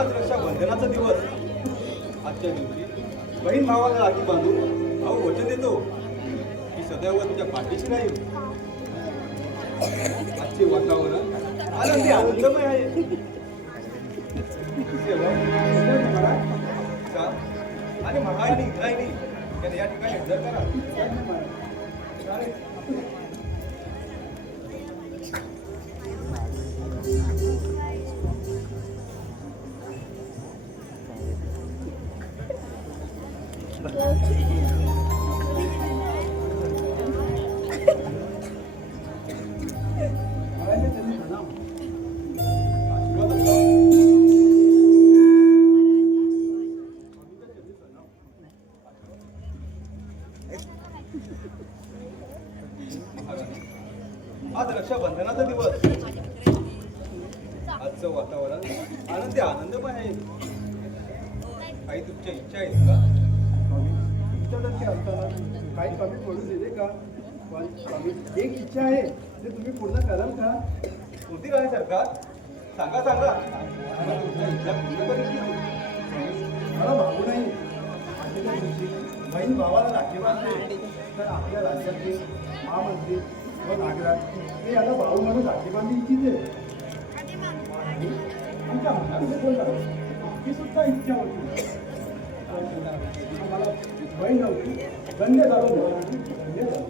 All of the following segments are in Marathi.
आज रक्षाबंधनाचा दिवस. आजच्या दिवशी बहीण भावाला राखी बांधून भाऊ वचन देतो की सदैव तुझ्या पाठीशी राहील. आजचे वातावरण आनंदी आनंदमय आहे. आणि महाराणी इंद्रायणी यांनी या ठिकाणी हजर करा. आज रक्षाबंधनाचा दिवस. आजचं वातावरण आनंदी आनंदमय आहे. काही तुमच्या इच्छा आहेत का? काही कमी पडू दिले का? एक इच्छा आहे ते तुम्ही पूर्ण कराल का? कोणती राणी सरकार? सांगा सांगा. तुमच्या इच्छा पूर्ण करून घेऊ. मला भाऊ नाही. आजच्या दिवशी बहीण भावाला राखी बांधते तर आपल्या राज्यातील महामंत्री व नागराज हे याला भाऊ म्हणून राखी बांधली इच्छिते. आमच्या आमची सुद्धा इच्छा होती. आम्हाला बहीण नव्हती, धन्य झालो. धन्य झालो.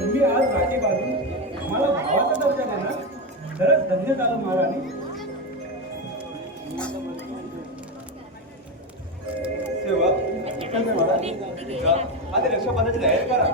तुम्ही आज राखी बांधून आम्हाला भावाचा दर्जा देणार, खरंच धन्य झालं महाराणी. सेवा आधी रक्षाबंधनाची तयारी करा.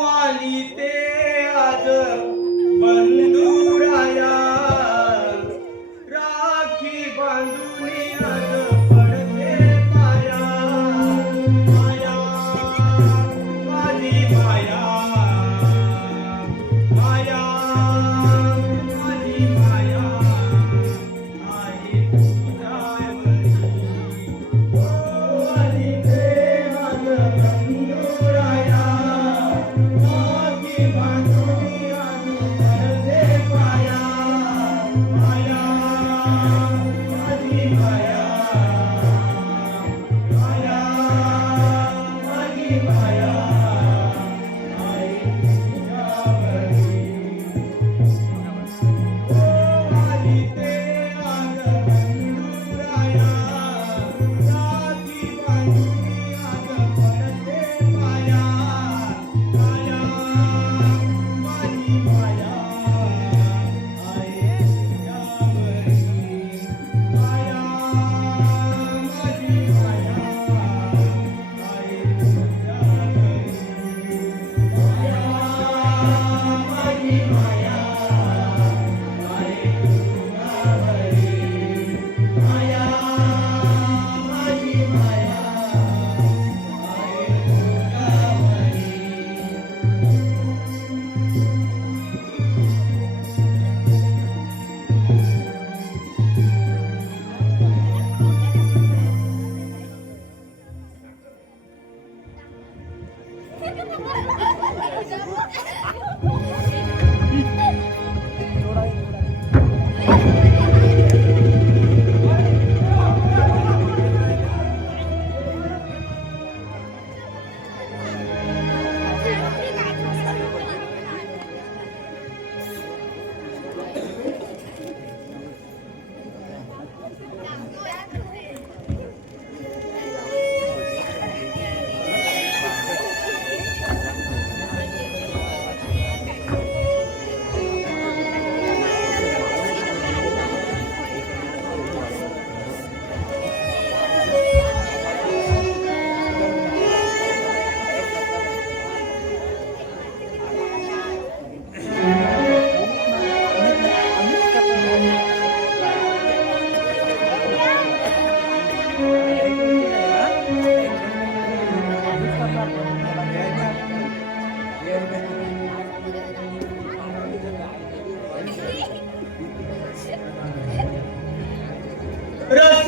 वाली ते आज बंधुराया राखी बांधून आज पडते पाया. माया माझी माया, माया माझी माया आहे तुझ्यावरी. वाली ते आज बंधुराया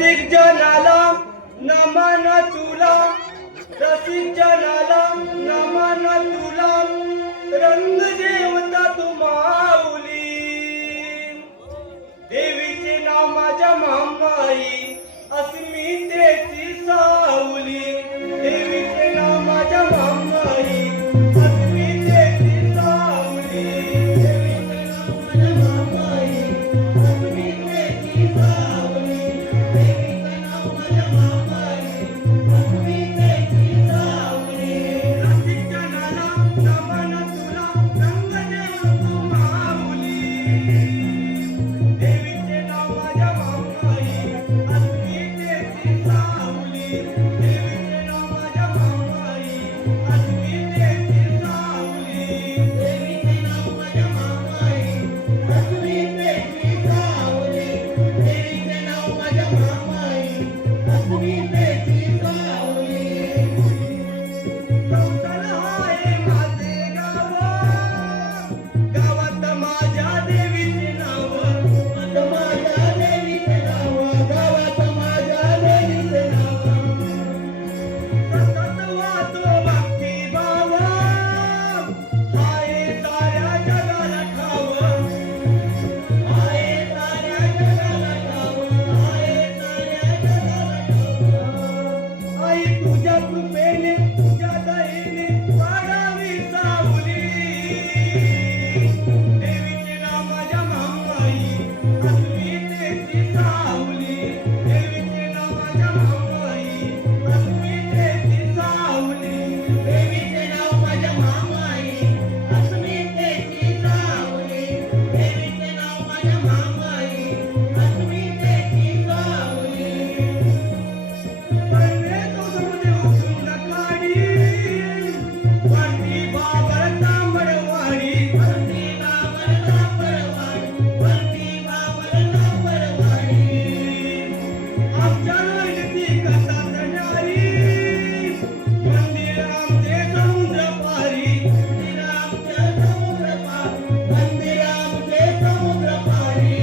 रसिक जनाला नमन तुला, रसिक जनाला नमन तुला, रंग देवता तू माऊली. देवीचे नाव माझ्या मामाई, अस्मितेची सावली. देवीचे नाव माझ्या मामाई, अस्मितेची सावली. देवीचे नाव माझ्या मामाई, अस्मितेची सावली. देवीचे नाव माझ्या मामाई, अस्मितेची सावली. रसिक जनाला नमन तुला, रंग देव तू माऊली. देवीचे नाव माझ्या मामाई, अस्मितेची सावली. देवीचे नाव माझ्या मामाई, अस्मितेची सावली. देवीचे नाव माझ्या मामाई, अस्मितेची सावली. देवीचे नाव माझ्या मामाई, अस्मितेची सावली. कौतल आहे माझे गाव, गावात माझ्या देवीचे नाव. माझ्या देवीचे नाव, गावात माझ्या देवीचे नाव. सतत वाहतो भक्ती भाव, आहे साऱ्या जगाला ठाव. आहे साऱ्या जगाला ठाव, आहे साऱ्या जगाला ठाव. आई तुझ्या कृपेने, तुझ्या दयेने वाढावी सावली. देवीचे नाव माझ्या मामाई, अस्मितेची सावली. देवीचे नाव माझ्या मामाई, अस्मितेची सावली. देवीचे नाव माझ्या मामाई, अस्मितेची सावली. देवीचे नाव माझ्या मामाई, अस्मितेची सावली. परवे तो समुद्र उचलून काढी, वरती बाबर तांबडवाडी. वरती बाबर तांबडवाडी, वरती बाबर तांबडवाडी. आमच्या नयनती कथा करणारी, मंदिर आमचे समुद्र पारी. मंदिर आमचे समुद्र पारी, मंदिर आमचे समुद्र पारी.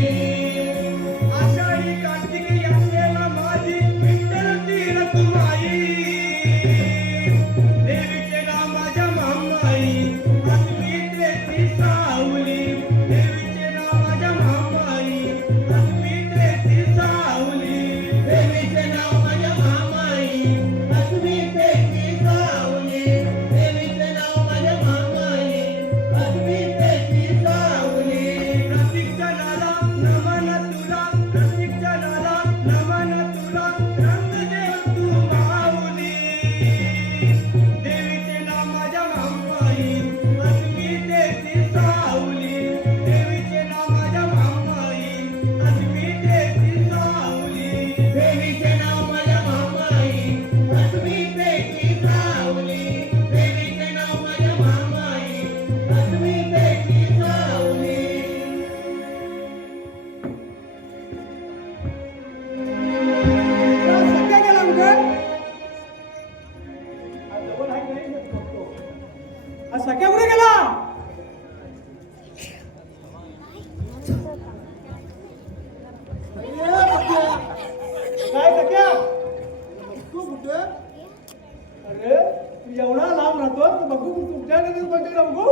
आषाढी कार्तिकी यात्रेला माझी विठ्ठल तीरथ माई. देवीचे नाव माझ्या मामाई, अस्मितेची सावली. देवीचे नाव माझ्या मामाई, अस्मितेची सावली. देवीचे नाव माझ्या मामाई, अस्मितेची सावली. देवीचे नाव माझ्या मामाई, अस्मितेची सावली. रसिक जनाला नमन तुला, रसिक जनाला नमन तुला, रंग देव तू माऊली. देवीचे नाव माझ्या मामाई, अस्मितेची सावली. देवीचे नाव माझ्या मामाई, अस्मितेची सावली. देवीचे नाव माझ्या मामाई, अस्मितेची सावली. देवीचे नाव माझ्या मामाई, अस्मितेची सावली. सगळ्या गेला कुठे? आज जवळ आहे की नाही ते बघतो. आज सगळ्या कुठे गेला? काय सगळ्या? तू कुठे? अरे तू एवढा लांब राहतो तू बघू तुमच्या घरी बघू बघू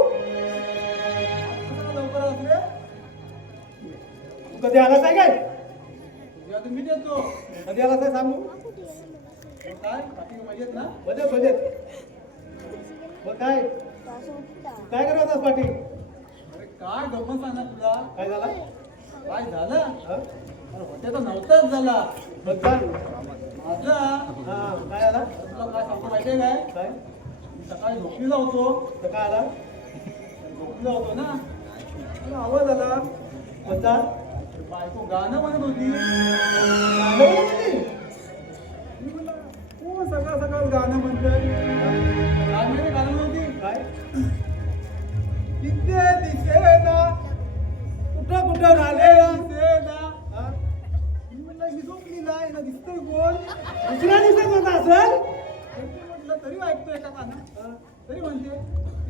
लवकर असले कधी आलास आहे काय? मी देतो कधी आलास आहे सांगू काय बाकी मजेत ना? मजेत मजेत. मग काय काय करत होतास पाठी? अरे काय गप्पा सांगा तुला काय झाला? काय झालं हा? अरे होते तर नव्हताच झाला बघ काय? माझा हा काय झाला? तुला काय सांगतो माहितीये काय काय? मी सकाळी झोपलेला होतो तर काय आला? झोपलेला होतो ना मला आवाज आला कोणता? बायको गाणं म्हणत होती गाणं म्हणत होती? मी म्हणलं कोण सकाळ सकाळ गाणं म्हणतंय काय माहिती गाणं म्हणत होती काय? तिथे दिसेना कुठं कुठं झालेला? दिसेना हा? मी म्हणलं ही झोपली नाही ना दिसतोय कोण दुसऱ्या दिवसात होता असेल? म्हटलं तरी ऐकतोय का गाणं हा? तरी म्हणते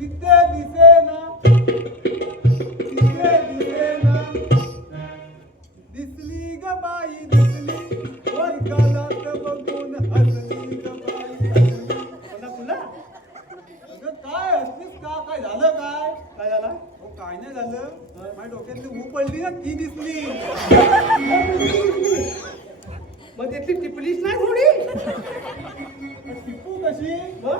तिथे दिसेना तिथे दिसेना दिसली ग बाई दिसली काय नाही झालं माझ्या डोक्यातली ऊ पडली ना ती दिसली. मग त्यातली टिपलीच नाही थोडी. टिपू कशी मग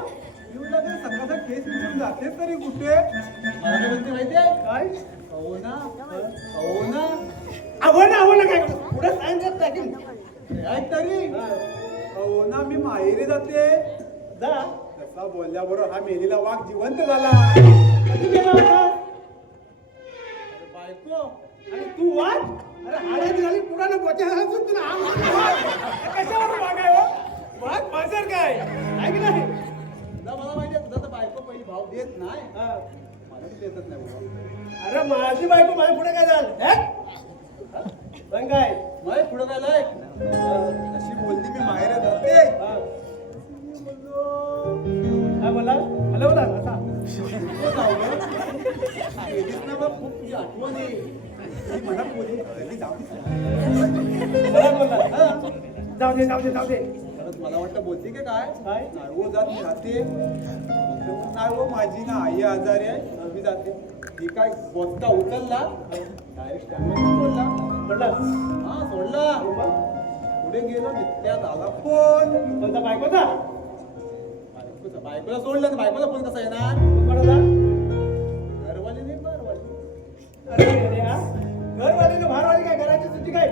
मी म्हटलं ते सकाळचा केस विसरून जाते तरी कुठे. मला काय म्हणते माहितीये काय हो ना हो ना आवडलं काय पुढे सांगत टाकीन. काय तरी हो ना मी माहेरी जाते. जा तसा बोलल्याबरोबर हा मेलेला वाघ जिवंत झाला. कधी गेला होता? अरे बायको आणि तू वाट अरे हाडाची झाली पुढे पोच्या घालून तुला कशावर वाघ आहे हो? वाघ मांजर काय आहे की नाही? तुला मला माहितीये तुझा तर बायको पहिली भाव देत नाही. हा. मला बी देतच नाही बाबा. अरे माझी बायको माझ्या पुढे काय झालं पण काय माय पुढं काय लाय अशी बोलली मी माहेर जाते. हा. मी बोललो काय बोला हलवला असा हो जाऊ गं. गेलीस ना बघ खूप तुझी आठवण आहे. ती म्हणत बोलली हल्ली जाऊ दे. मला बोलला हा. जाऊ दे परत मला वाटतं बोलती की काय काय? नाही हो जात मी जाते. नाही हो माझी ना आई आजारी आहे मी जाते. ती काय बसता उचलला डायरेक्ट सोडला. म्हटलं हा सोडला. पुढे गेलो नित्यात आला फोन. कोणता बायकोचा बायकोला सोडलं ना बायकोला फोन कसा येणार. कोणाचा घरवाली नाही बारवाली. अरे हा घरवालीनं भारवाली काय घराची सुट्टी काय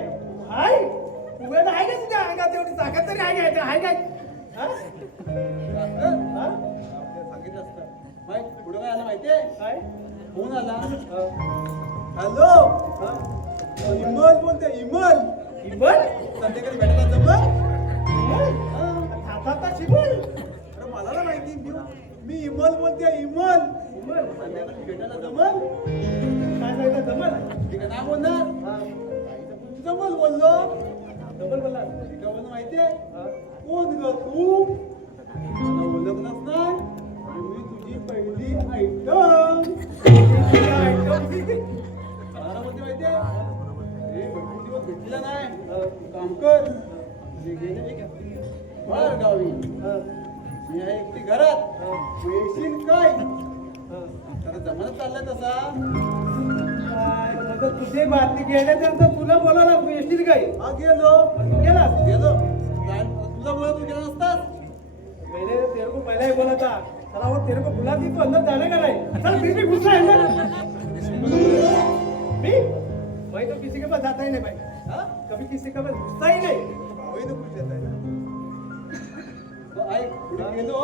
हाय उभ्याला आहे का तुझ्या अंगात तेवढी ताकद तरी आहे काय आहे काय हा? हा? सांगितलं असतं माहित पुढे काय आलं माहितीये काय फोन आला. हा. हॅलो हा? इमल बोलते इमल. इबल संध्याकाळी भेटायला जमल. थाथा शिबल अरे मला ना माहिती मी इमल बोलते इमल. इबल संध्याकाळी भेटायला जमल. काय सांगितलं जमल ठीक आहे नाही बोलणार. हा जमल बोललो. डबल बोलला ठीक आहे बोलणं माहितीये हा. कोण ग तू. मला ओळखलंच नाही. मी तुझी पहिली आयटम. मला बोलते माहितीये हे भरपूर दिवस भेटलेला नाही. तू काम कर. मी गेले बाहेर गावी. मी आहे एकटी घरात. तू येशील काय तर जमानत चाललाय तसा. तुझे बातमी गेल्यानंतर तुला बोलायला तू येशील काय हा गेलो तू गेला गेलो काय तुला बोला तू गेला नसतास. पहले तेरे को पहले ही बोला था साला वो तेरे को बुला दी तो अंदर जाने का नहीं चल फिर भी घुसा है अंदर मैं तो किसी के पास जाता ही नहीं भाई हा कभी किसी के पास घुसता ही नहीं भावही नको खुश येत आहे. ऐक पुढे गेलो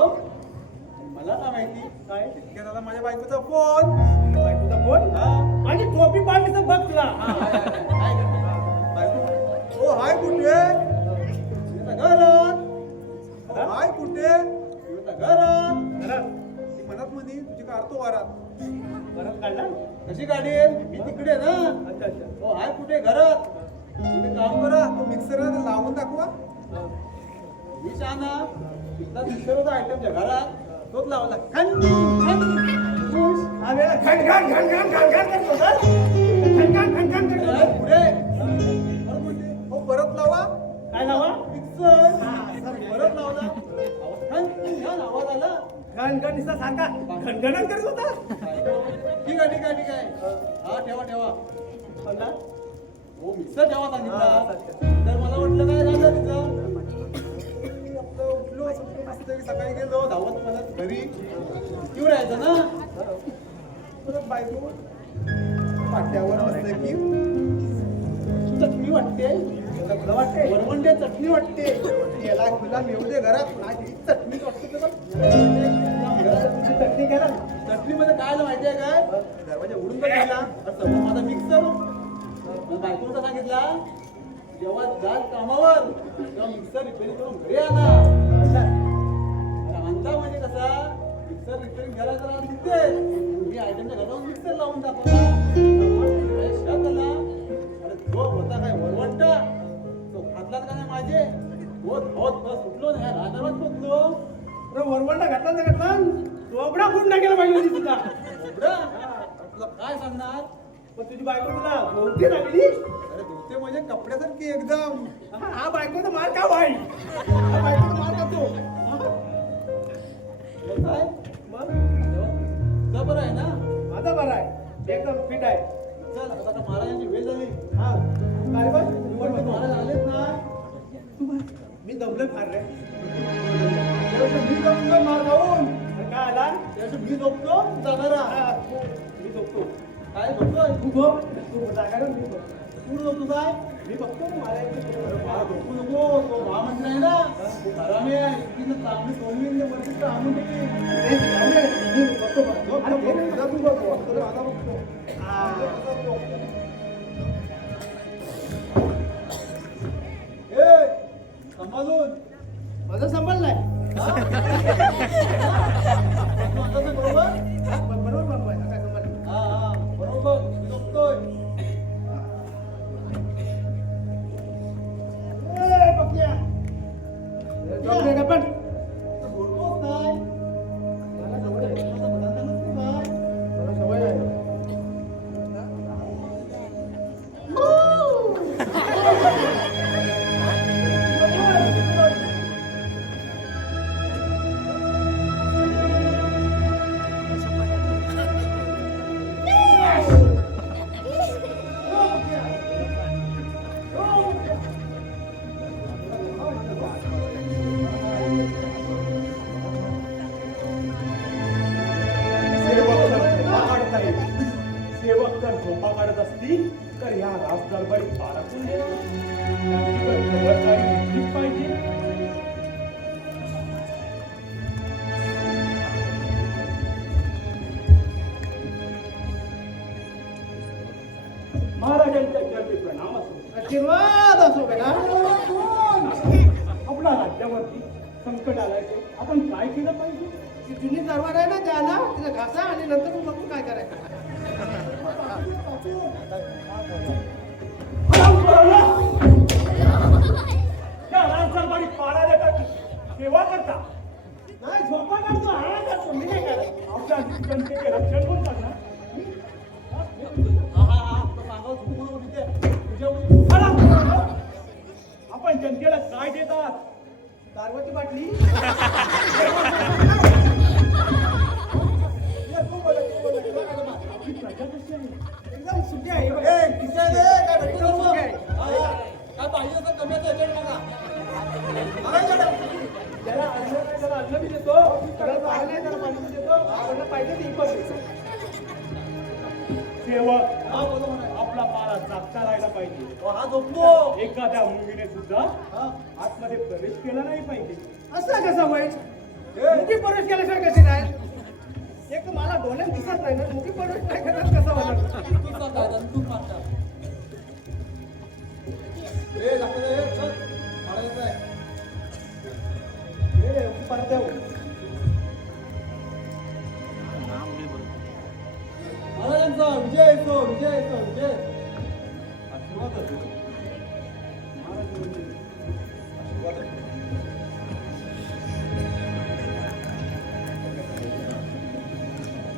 मला काय माहिती काय इतक्या झाला माझ्या बायकोचा फोन. बायकोचा फोन हा माझी टोपी पाडली तर बघ तुला बायको ओ हाय कुठे मी तर घरात. ओ, हाय कुठे मी तर घरात. घरात ती म्हणत म्हणे तुझी काढतो वारात. घरात काढला कशी काढेल मी तिकडे ना. अच्छा अच्छा ओ हाय कुठे घरात. तुम्ही काम करा तो मिक्सर लावून दाखवा. हा. मी शहाणा तिथला मिक्सर होता आयटमच्या घरात तोच लावला. खन खुश. हा वेळा घन करतो सर घन करतो अरे, पुढे परत म्हणते हो परत लावा काय नावा मिक्सर. परत लावला छान आवाज आला. घन निसा सारखा घनघणच करत होता ठीक आहे हा ठेवा कोणता हो मिक्सर ठेवा हा, सांगितला. अच्छा. तर मला वाटलं काय झालं तिचं. आपलं उठलो मस्त सकाळी गेलो धावत मला घरी येऊ राहायचं ना. परत बायको पाट्यावर बसलं की चटणी वाटते. तुला वाटते वरवंडे चटणी वाटते. याला तुला मिळू दे घरात माझी चटणी वाटते तुला. तुझी चटणी केला चटणीमध्ये काय आलं माहितीये काय दरवाजा उडून गेला. समोर माझा मिक्सर बायकोचा सांगितला जेव्हा जाल कामावर तेव्हा मिक्सर रिपेअरिंग करून घरी आणा. आणला म्हणजे कसा मिक्सर रिपेअरिंग घरा जरा दिसते. मी आयटमच्या घरावर मिक्सर लावून दाखवला. अरे जो होता काय वरवंटा तो खातलात का नाही माझे होत सुटलो नाही राजावर पोचलो. अरे वरवंडा घातला चोपडा फुट टाकेला पाहिजे होती तुझा तुला काय सांगणार. पण तुझी बायको तुला धोती लागली अरे धोते म्हणजे कपड्यासारखी एकदम. हा बायकोचा मार का भाई हा बायकोचा मार का तो काय मग तुझं बरं आहे ना. माझा बरा आहे एकदम फिट आहे. चल आता का महाराजांची वेळ झाली. हा काय बघ निवड महाराज आलेत ना. मी दमलोय फार रे. त्यावेळेस मी जमतो मार खाऊन. अरे काय आला त्यावेळेस मी झोपतो जाणारा. मी झोपतो. काय झोपतोय? तू झोप. तू जागा कर, मी झोप. तू झोपतो काय? मी बघतो मला मला झोपू नको. तो महामंत्री आहे ना. हरामी आहे. तिनं चांगली सोडवीन वरती आणून दिली. मी बघतो बघतो. झोप, झोप, झोप. जा तू बघ. आता आता बघतो. ए, संभाळून. माझं सांभाळलाय. तू आता तर बरोबर? बरोबर बाबा काय सांभाळ. हा, बरोबर. मी झोपतोय. झोपले का पण झोपतोच नाही. मला सवय आहे. आता बघायला नसते काय? मला सवय आहे. सेवक जर झोपा काढत असतील तर ह्या राजदरबारी पारखून देणार. त्यांची तर खबरदारी घेतलीच पाहिजे. महाराजांच्या चरणी प्रणाम असो. आशीर्वाद असो बेटा. आपल्या राज्यावरती संकट आल्याचे आपण काय केलं पाहिजे? ती जुनी तरवार आहे ना त्याला तिला घासा आणि नंतर मग बघू काय करायचं. त्या राजदरबारी पारा देतात सेवा करता. नाही झोपा काढतो हा करतो मी नाही करत. आपल्या जनतेचे रक्षण कोण करणार? तो सांगावं झोपू नको तिथे. तुझ्या मुली- चला. आपण जनतेला काय देतात? दारवाची बाटली. आपली प्रजा कशी आहे? एकदम सुट्टी आहे. ए, खिसा दे, काय भेटू एकदम नको. सुट्टी आहे. हा, काय पाहिजे असं कमी याच्यात बघा. मागायचं. ज्याला अन्न नाही त्याला अन्न बी देतो. त्याला पाणी नाही त्याला पाणी बी देतो. आपल्याला पाहिजे ते इकत देतो. सेवक हा, बोला म्हणाय. आपला पारा जागता राहायला पाहिजे. हा झोपतो. एखाद्या मुलीने सुद्धा हा. आतमध्ये प्रवेश केला नाही पाहिजे. असं कसं वाईट? मुठी प्रवेश केल्याशिवाय कशी काय? एक तर मला डोळ्यात दिसत नाही ना मुठी प्रवेश नाही करत कसं होणार? तूच सांगा, तूच मागता. ए, लागतं ते, चल. मागायचं आहे. हे परत येऊ. महाराजांचा विजय असो, विजय असो, विजय. आशीर्वाद असो. महाराज म्हणजे आशीर्वाद असो.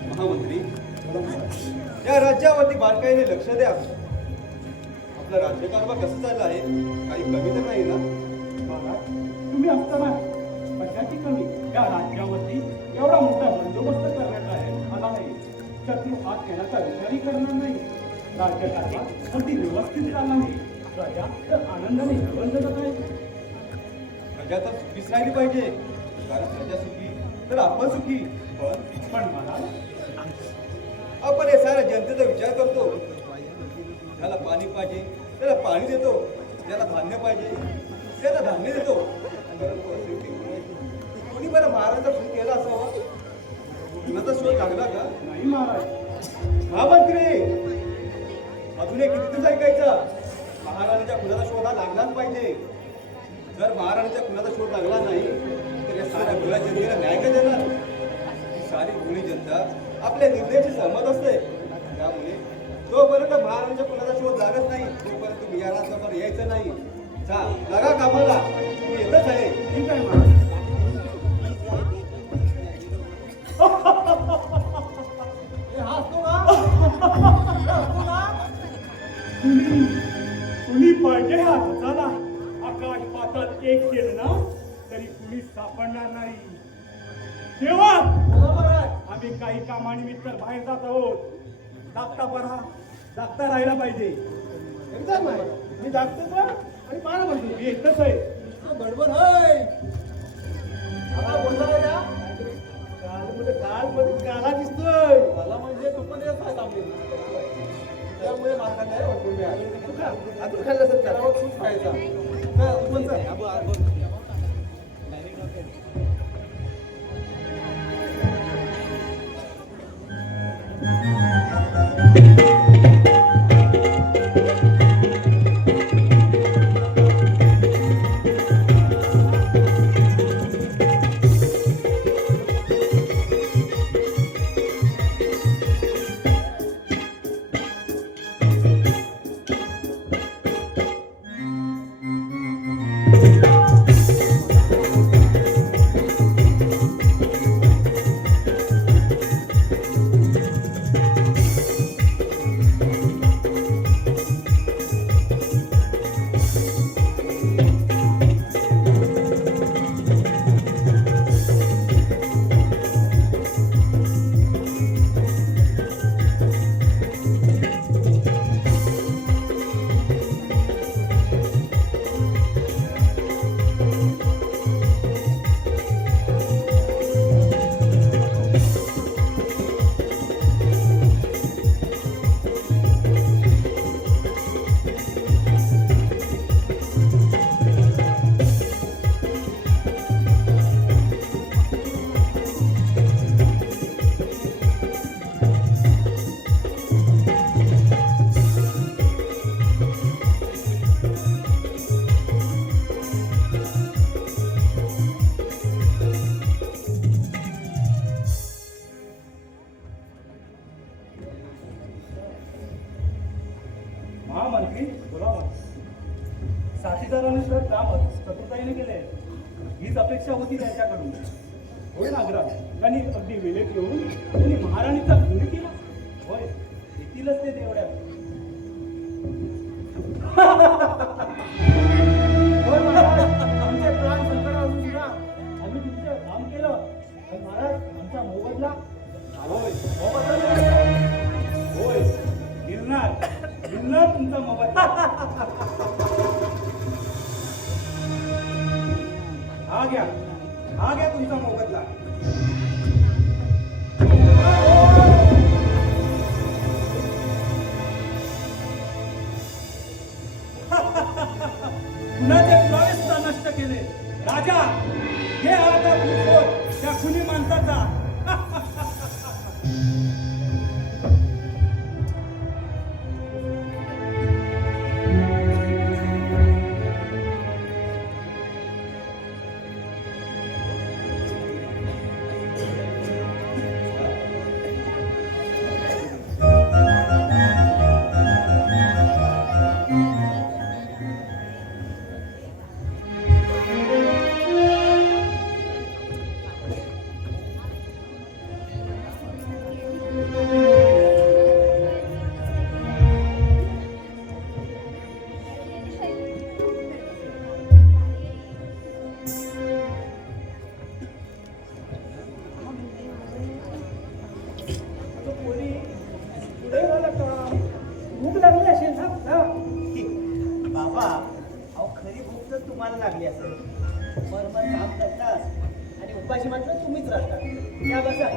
महामंत्री या राज्यावरती बारकाईने लक्ष द्या. आपलं राज्यकारभार कसं चाललं आहे काही कमी तर नाही ना? महाराज तुम्ही असताना कशाची कमी? या राज्यावरती एवढा मोठा बंदोबस्त करण्यात आला आहे. शत्रू हात घेण्याचा विचारही करणार नाही. राज्यकारभार अगदी व्यवस्थित चालला आहे. प्रजा तर आनंदाने जीवन जगत आहे. प्रजा तर सुखीच राहिली पाहिजे. कारण प्रजा सुखी तर आपण सुखी. पण महाराज आपण हे साऱ्या जनतेचा विचार करतो. ज्याला पाणी पाहिजे त्याला पाणी देतो. ज्याला धान्य पाहिजे त्याला धान्य देतो. परंतु असे कोणी बरं महाराजांचा खून केला असावा? कुणाचा शोध लागला का? नाही महाराज. हा मंत्री अजून एक कितीच ऐकायचं. महाराजांच्या खुनाचा शोध हा लागलाच पाहिजे. जर महाराजांच्या खुनाचा शोध लागला नाही तर या साऱ्या भोळ्या जनतेला न्याय काय देणार? ही सारी भोळी जनता आपल्या निर्णयाशी सहमत असते. त्यामुळे जोपर्यंत महाराजांच्या खुनाचा शोध लागत नाही तोपर्यंत तुम्ही या राज्यावर यायचं नाही. जा लागा कामाला. तुम्ही येतच आहे. ठीक आहे महाराज. ए, हा असतो का? हा असतो का? कुणी पाहिजे हा झाला. आकाश पाताळ एक केलं ना तरी कुणी सापडणार नाही. तेव्हा बरोबर आहे. आम्ही काही कामानिमित्त बाहेर जात आहोत. दाखता परा दाखता राहायला पाहिजे. एकदम आहे. मी दाखतो पण आणि पारा म्हणतो. मी एकच आहे. हा बरोबर आहे. आता बोलला नाही का? काल मध्ये काला दिसतोय. मला म्हणजे तू पण येत नाही सामने. त्यामुळे मार्का नाही वाटून मी आलो. तू खा. अजून खाल्लं सर त्याला सूप खायचा. काय तू पण चल. महामंत्री बोलावा. साथीदाराने तर काम चतुर्ताईने केले. हीच अपेक्षा होती त्यांच्याकडून. होय नागराज, त्यांनी अगदी वेळेत येऊन त्यांनी महाराणीचा खून केला. होय, येतीलच ते तेवढ्यात. होय महाराज, आमचे प्राण संकटात असून सुद्धा आम्ही तुमचं काम केलं. पण महाराज, आमचा मोबदला होय होय गिरणार तुमचा मोबदला. हा घ्या तुमचा मोबदला. कुणाचे पुरावे सुद्धा नष्ट केले. राजा, हे आता त्या खुनी माणसाचा. बाबा, अहो खरी भूक तर तुम्हाला लागली असेल. बरोबर काम करतात आणि उपाशी मात्र तुम्हीच राहता. या बसा,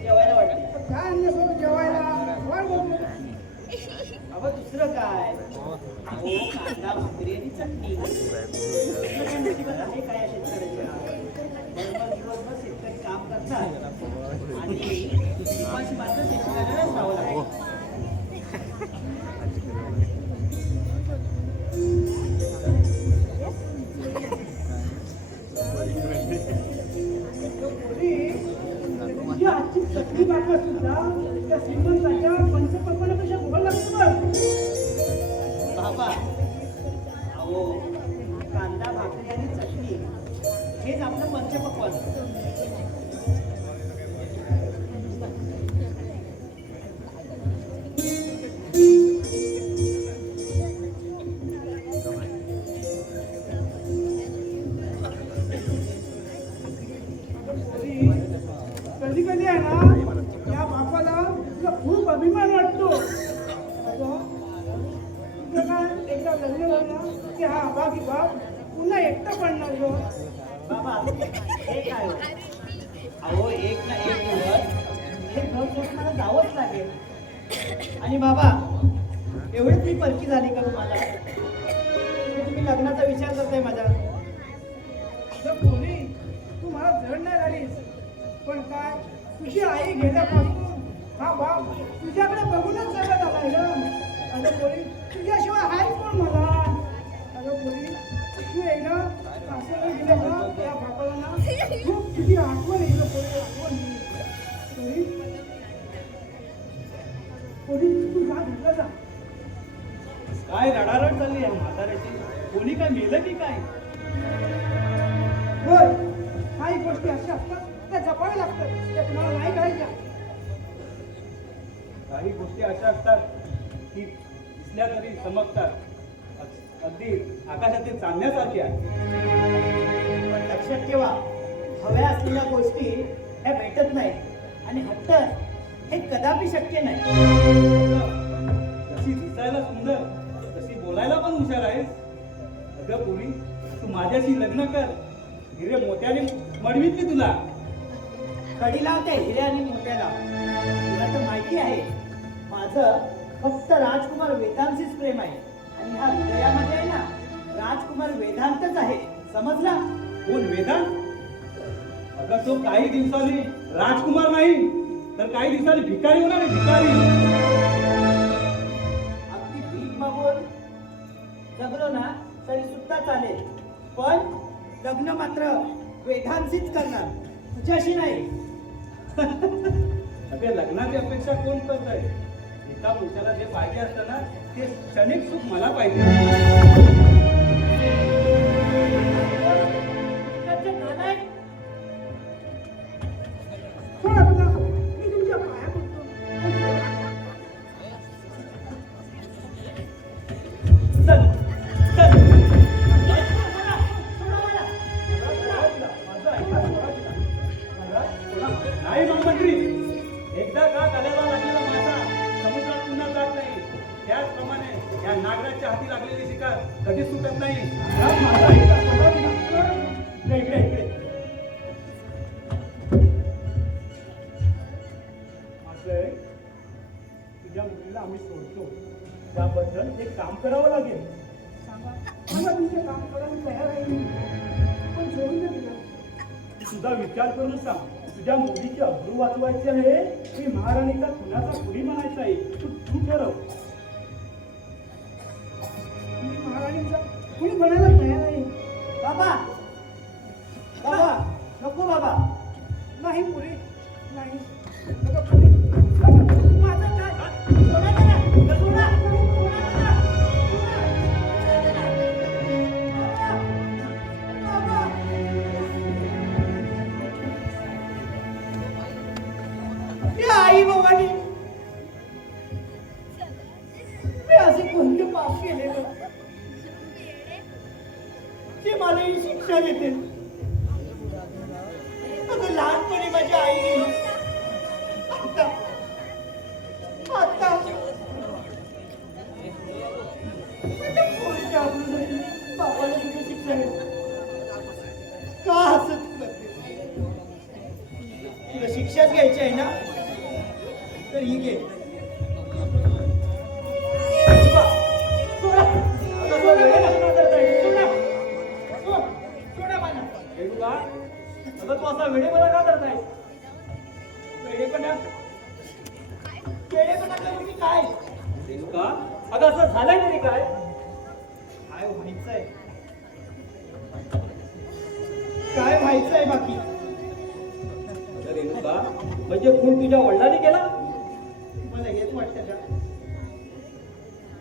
जेवायला वाटते. काय आणलं जेवायला? अहो दुसरं काय, अहो कांदा भाकरी आणि चटणी. दुसरं काय मुसीबत आहे काय या शेतकऱ्याच्या? बरोबर दिवसभर शेतकरी काम करतात आणि उपाशी मात्र शेतकऱ्यालाच राहावं लागतं. तुझी आजची चटणी बाका सुद्धा त्या श्रीमंताच्या पंचपक्वानापेक्षा गोड लागतो बघ. बाबा, अहो कांदा भाकरी आणि चटणी हेच आपलं पंचपक्वान. कधी कधी आहे ना, या बापाला तुला खूप अभिमान वाटतो. की हा बाग पुन्हा एकटं पडणार ग. बाबा हे काय हो? अहो एक ना एक दिवस हे घर सोडून मला जावंच लागेल. आणि बाबा एवढीच मी परकी झाली का तुम्हाला? तुम्ही लग्नाचा विचार करताय माझ्या? अगं पोरी, तू मला जड नाही झालीस, पण काय तुझी आई गेल्यापासून हा बाप तुझ्याकडे बघूनच जगत आलाय ग. अगं पोरी, तुझ्याशिवाय हाय कोण मला? अगं पोरी, तू एकदा असं गेलं ना त्या बापाला ना खूप तुझी आठवण येईल पोरी, आठवण येईल. पोरी तू जा भेटला जा. काय रडारड चालली आहे म्हाताऱ्याची? कोणी काय मेलं की काय? होय, काही गोष्टी अशा असतात त्या जपाव्या लागतात, त्या तुम्हाला नाही करायच्या. काही गोष्टी अशा असतात की दिसल्या तरी चमकतात, अगदी आकाशातील चांदण्यासारखी आहे. पण लक्षात ठेवा, हव्या असलेल्या गोष्टी ह्या भेटत नाही आणि हट्ट हे कदापि शक्य नाही. जशी दिसायला सुंदर तशी बोलायला पण हुशार आहेस. अगं पोरी, तू माझ्याशी लग्न कर, हिरे मोत्याने मडवीत मी तुला. कडी लावते हिरे आणि मोत्याला. तुला तर माहिती आहे माझं फक्त राजकुमार वेदांशीच प्रेम आहे आणि ह्या हृदयामध्ये आहे ना राजकुमार वेदांतच आहे, समजला? कोण वेदांत? अगं तो काही दिवसांनी राजकुमार नाही तर काही दिवसांनी भिकारी होणार आहे, भिकारी. अगदी भीक मागून जगलो ना तरी सुद्धा चालेल, पण लग्न मात्र वेदांशीच करणार, तुझ्याशी नाही. अगं लग्नाची अपेक्षा कोण करत आहे? एका पुरुषाला जे पाहिजे असतं ना ते क्षणिक सुख मला पाहिजे. इकडचे नालायक. सोडा तुला, मी तुमच्या पाया पडतो. चल चल. नाही महामंत्री, एकदा का तळ्याला लागलेला मासा समुद्रात पुन्हा जात नाही, त्याचप्रमाणे या नागराच्या हाती लागलेली शिकार कधीच सुटत नाही. हाच माझा एकदा स्वभाव दिला. इकडे, इकडे, इकडे. असं आहे, तुझ्या मुलीला आम्ही सोडतो, त्याबद्दल एक काम करावं लागेल. सांगा सांगा, तुमचे काम करायला तयार आहे मी, पण सोडून दे तिला. तुझा विचार करून सांग. तुझ्या मुलीची अब्रू वाचवायची आहे की महाराणीचा कुणाचा कुणी म्हणायचा आहे? तू ठरव. मी महाराणीचा कुणी बनायला तयार आहे. बाबा बाबा नको बाबा. नाही पुरी, नाही. अगं पुरी, अगं, माझं काय? सोडा त्याला, सोडा, सोडा त्याला. आई बाबांनी मी असे कोणते पाप केले ते मला ही शिक्षा देते? अगं लहानपणी माझी आई गेली, आता आता माझ्या पोरीच्या अब्रूसाठी बाबाला तुझी शिक्षा देते. का हसत करते? तुला शिक्षाच घ्यायची आहे ना, तर ही घे. सोडा, सोडा, सोडा मला. सोडा, सोडा मला. रेणुका, अगं तू असा वेडेपणा का करतायस? वेडेपणा म्हणजे काय? रेणुका, अगं असं झालंय तरी काय? काय व्हायचंय? काय व्हायचंय बाकी? अगं रेणुका, म्हणजे खून तुझ्या वडिलांनी केला? मला हेच वाटतं का?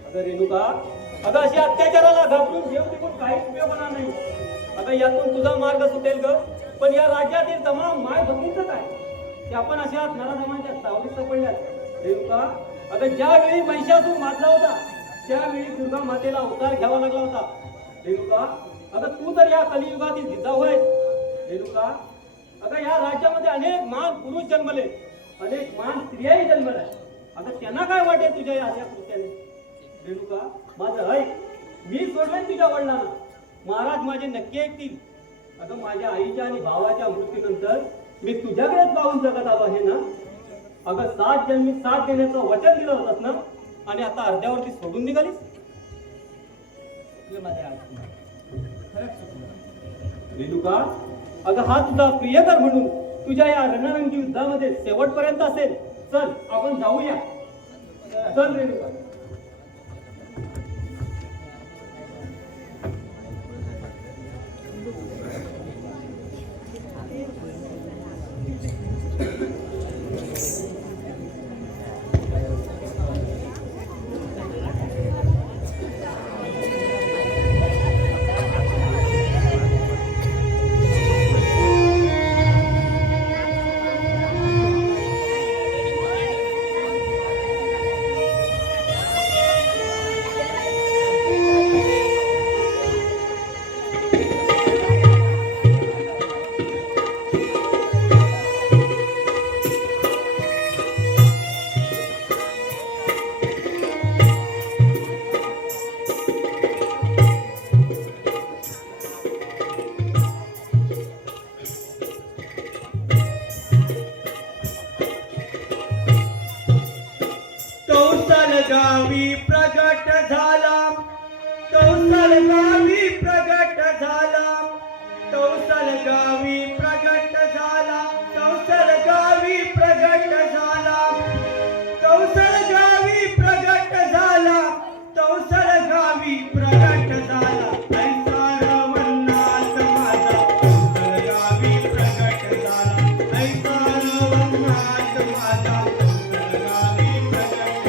अगं रेणुका, अगं अशा अत्याचाराला घाबरून घेऊन तिकडून काहीच उपयोग होणार नाही. अगं यातून तुझा मार्ग सुटेल ग, पण या राज्यातील तमाम माय भगिनीचं काय? ते आपण अशा नराधमांच्या सावलीत सापडल्यात. रेणुका, अगं ज्यावेळी महिषासूर मारला होता त्यावेळी दुर्गा मातेला अवतार घ्यावा लागला होता. रेणुका, अगं तू तर या कलियुगातील जिजाऊ आहेस. रेणुका, अगं या राज्यामध्ये अनेक महान पुरुष जन्मले, अनेक महान स्त्रियाही जन्मल्या. अगं त्यांना काय वाटेल तुझ्या या अशा कृत्याने? रेणुका, माझं ऐक. मी सोडवेन तुझ्या वडिलांना. महाराज माझे नक्की ऐकतील. अगं माझ्या आईच्या आणि भावाच्या मृत्यूनंतर मी तुझ्याकडेच पाहून जगत आलो आहे ना. अगं 7 जन्मी 7 देण्याचं वचन दिलं होतं ना, आणि आता अर्ध्यावरती सोडून निघालीस. तुला माझ्या खरंच चुकलं. रेणुका, अगं हा तुझा प्रियकर म्हणून तुझ्या या रणरंगी युद्धामध्ये शेवटपर्यंत असेल. चल आपण जाऊया. चल रेणुका. कौशल गावी प्रगट झाला, कौशल गावी प्रगट झाला, कौशल गावी प्रगट झाला, कौशल गावी प्रगट झाला, कौशल गावी प्रगट झाला, कौशल गावी प्रगट झाला. ऐसा रवनाथ माझा कौशल गावी प्रगट झाला, ऐसा रवनाथ माझा कौशल गावी प्रगट झाला.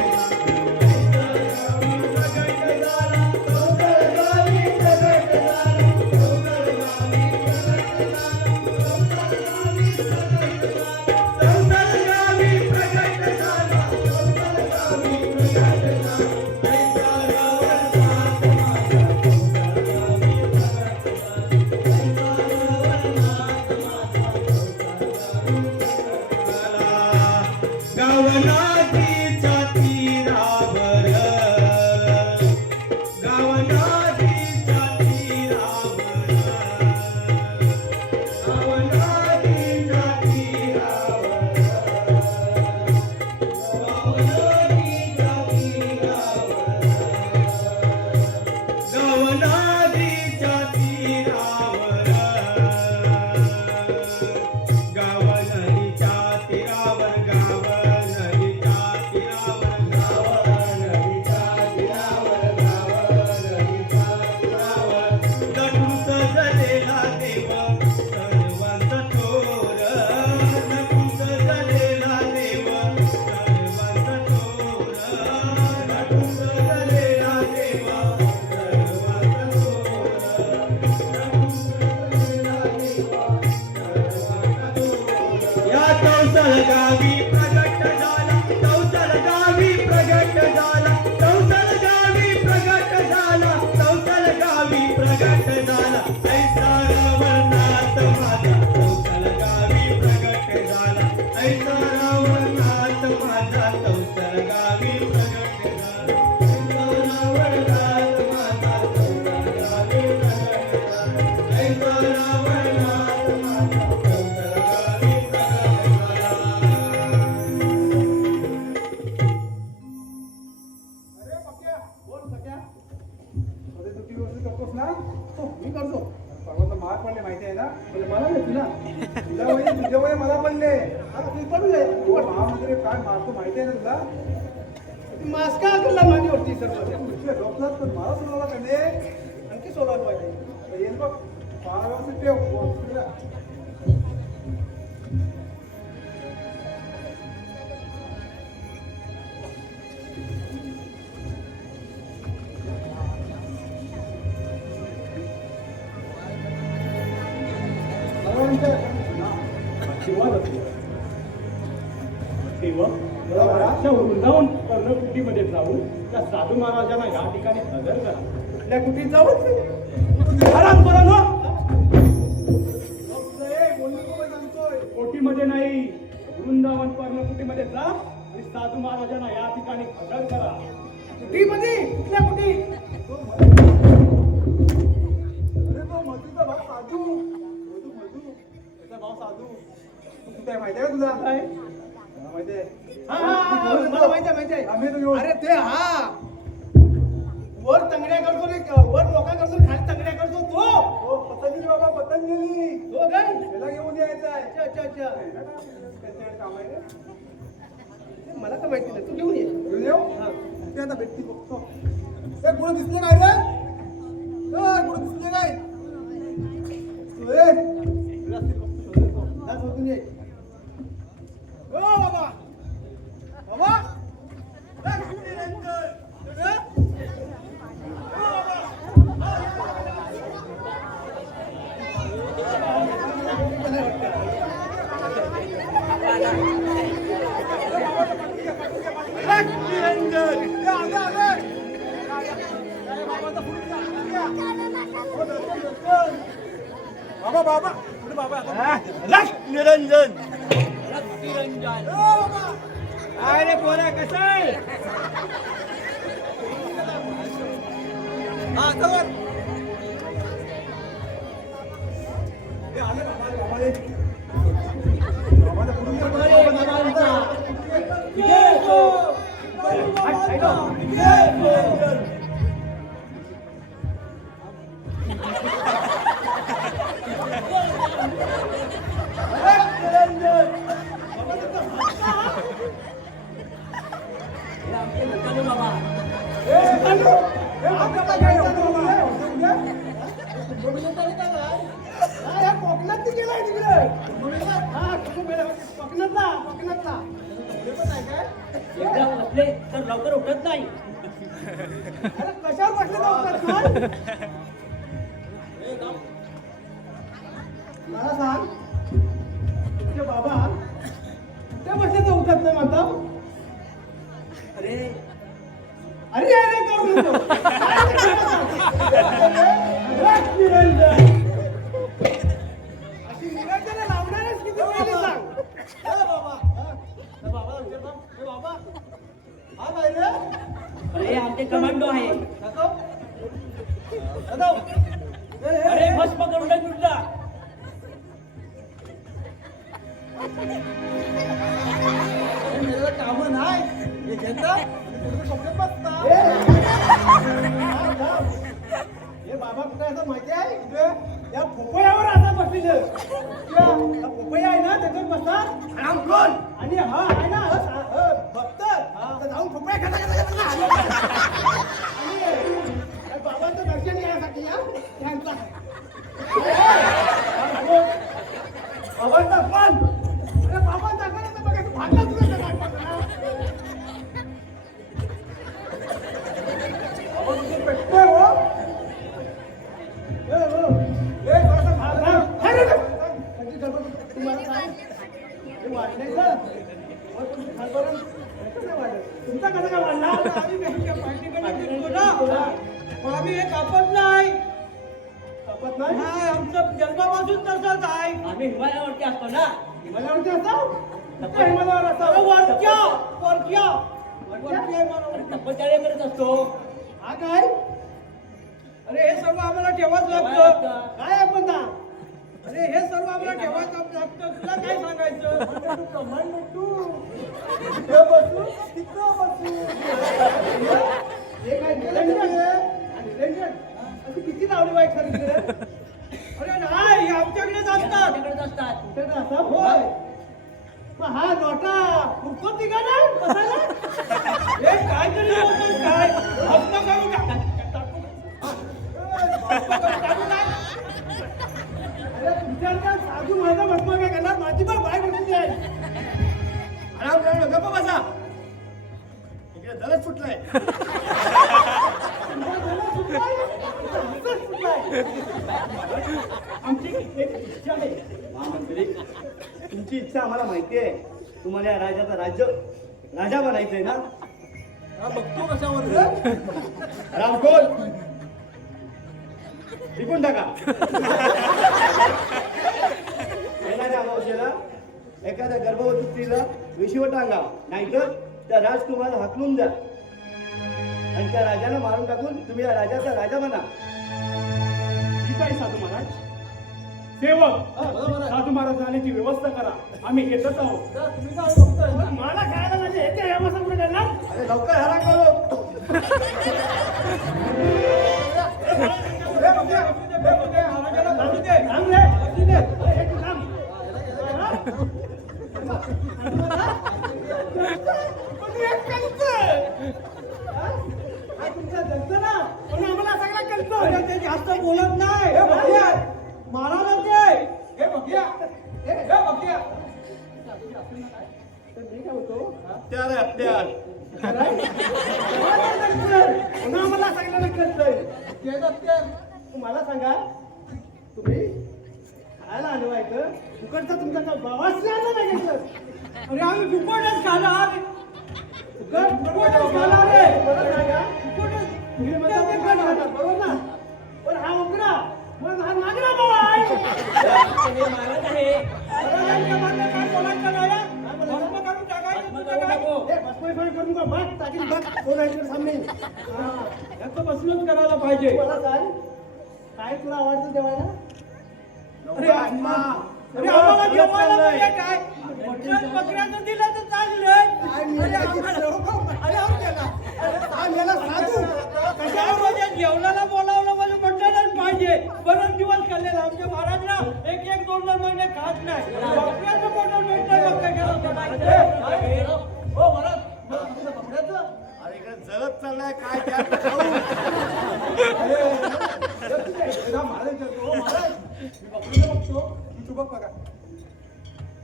गावनादीच्या तीरावर, गावनादीच्या तीरावर, गावनादीच्या तीरावर, गावनादीच्या तीरावर, गावनादीच्या तीरावर, गावनदीच्या तीरावर, कौशल गावी प्रगट झाला, कौशल गावी प्रगट झाला, कौशल गावी प्रगट झाला, कौशल गावी प्रगट झाला. ऐसा रवनाथ माझा कौशल गावी प्रगट झाला, ऐसा रवनाथ माझा कौशल गावी प्रगट झाला, ऐसा रवनाथ माझा कौशल गावी प्रगट झाला, ऐसा रवनाथ माझा कौशल गावी प्रगट झाला. अरे पक्या, बोल पक्या. अरे तू ती गोष्ट करतोस ना? हो, मी करतो. परवाचा मार पडले माहिती आहे ना? म्हणजे मला नाही तुला. तुझ्या वय मला पडले. आता तू पडले. तू महामंत्री काय मारतो माहिती आहे ना तुला? मास्का तुला माझी होती सर्व. तुझ्या डोक्यात पण मला सोडवला का नाही? आणखी सोडवायला पाहिजे. तर येईल बघ. फार व्यवस्थित ठेव. बोल, तुला. सेवक वृंदावन कर्णकुटीमध्ये जाऊन त्या साधू महाराजांना या ठिकाणी हजर करा. कुठल्या कुठे जाऊ आराम करा ना. कोटीमध्ये नाही, वृंदावन पर्णकुटीमध्ये जा आणि साधू महाराजांना या ठिकाणी हजर करा. कुठीमध्ये कुठल्या कुठी तू कुठे आहे माहिती आहे का तुला काय? मला माहिती आहे हा, हा, हा, मला माहिती आहे, माहिती आहे. आम्ही तो येऊ. अरे ते हा वर तंगड्या करतो रे, वर डोका करतो, खाली तंगड्या करतो तो. हो पतंजली बाबा पतंजली तो काय? त्याला घेऊन यायचं आहे अच्छा अच्छा अच्छा. त्याच्याकडे काम आहे रे. ते मला काय माहिती नाही, तू घेऊन ये. घेऊन येऊ हा. ते आता भेटती बघतो ए कुठं दिसले काय रे कुठं दिसले काय तू ए व्यवस्थित बघतो शोधतो. जा शोधून ये. ओ बाबा बाबा ए, निरंजन. ए? ओ बाबा. निरंजन. ए, आले, आले. अरे बाबाचा फोन घ्या, फोन घ्या. ओ, दर्शन, दर्शन. बाबा बाबा कुठे बाबा आता? निरंजन निरंजन ओ बाबा अरे पोरा कसं आहे हा चवर ए आले बाबा बाबा रे बाबाचा फोन घ्या, बाबाचा एकदा बसले तर लवकर उठत नाही. कशावर बसले जाऊ मला सांग तुझे बाबा कुठे बसले तर उठत नाही म्हणता. अरे अरे अरे करू नको. निरंजन अशी निरंजन लावणारच किती वेळेला सांग. बाबा हा काय रे अरे आमचे कमांडो आहे. दादा अरे भस्म करून टाक तुझा. मेरा काम नाही हे घेता कपडे बसता हे बाबा कुठे असं माहिती आहे कुठे या पोपयावर असं बसलेलं. त्या पोपया आहे ना त्याच्यावर बसतात रामकोल आणि हा आहे ना भक्त तर जाऊन पोपया खाता आणि बाबांचं दर्शन घ्यायसाठी या त्यांचा बाबांचा पण अरे बाबांचा पण बघा भांडण तुला पेटतोय हो तुमचा कसं काय वाढला? आम्ही हे कापत नाही. कापत नाही? नाही, आमचं जन्मापासून तसंच आहे. आम्ही हिमालयावरती असतो ना. हिमालयावरती असाव? कुठं हिमालयावर असाव? वरच्या, वरच्या. वरच्या हिमालयावर. अरे तपश्चर्या करत असतो. हा काय? अरे हे सर्व आम्हाला ठेवाच ठेवायला लागतं. लागतं. काय आपण ना? अरे हे सर्व आम्हाला ठेवाच लागतं. तुला काय सांगायचं? कमांड तू तिथं बसू तिथं बसू हे काय निरंजन आहे? आणि निरंजन अशी किती लावली वाईट सांगितलं रे? अरे नाही हे आमच्याकडेच असतात. आमच्याकडेच असतात. आमच्याकडे असतात होय. मग हा नोटा फुकतो ती का नाही बसायला? हे काहीतरी होतं काय भस्म करू का? अरे तुझ्या साधू माझा भस्म काय करणार माझी पण बाय बसली आहे. आराम करू नका बसा. इकडे दलच सुटलाय. आमची एक इच्छा आहे. महामंत्री तुमची इच्छा आम्हाला माहिती आहे. तुम्हाला या राजा बनायचंय ना. हा बघतो कशावर रे रामकोल विकून टाका. येणाऱ्या अमावस्येला एखाद्या गर्भवती स्त्रीला विषवट अंगाव, नाहीतर त्या राजकुमाराला हाकलून द्या आणि त्या राजाला मारून टाकून तुम्ही या राजाचा राजा बना. ठीक आहे साधू महाराज. सेवक बरोबर आहे. साधू महाराज जाण्याची व्यवस्था करा. आम्ही येतच आहोत. जा, तुम्ही जाऊ बघतोय ना. मला खायला म्हणजे येते हे मसा कुठे करणार? अरे लवकर ह्याला करू. थांब रे. अरे, तू थांब. पण तू एक करतोय. हा तुमचा जगतं ना पण आम्हाला सगळं करतो. अरे ते जास्त बोलत नाही मला म्हणते हे बघूया. हे बघूया. तर मी काय होतो हत्यार आहे हत्यार. पुन्हा आम्हाला सगळ्यांना करतोय. ते जात ते. मला सांगा, तुम्ही खायला आलो आहे तर फुकटचा तुमचा काय प्रवास नाही आला नाही घेतलं? अरे आम्ही फुकटच खाणार फुकटच खाला रे. मला सांगा, तुम्ही म्हणता फुकट खाणार, बरोबर ना? पण हा उघडा, मग हा नागरा बाय. हे मारत आहे. करून का बघ, टाकीत बघ, कोण आहे ते सामने. याचं बसलंच करायला पाहिजे मला सांग, काय तुला आवडतं जेवायला? अरे आम्हाला जेवायला म्हणजे काय मटण बकऱ्याचं दिलं तर चाललंय अरे आम्हाला साधू कशावर जेवणाला बोलावलं म्हणजे मटणच पाहिजे. बरेच दिवस खाल्लेलं आमच्या महाराजला एक 2 महिने खात नाही. बकऱ्याचं मटण भेटलं बघ काय केलं. हो महाराज, मला तुमचं बघण्याचं. अरे इकडे जळत चाललाय काय त्यात खाऊ. एकदा महाराज विचारतो, "हो महाराज, मी बघतो बघतो, तू बघ बघा.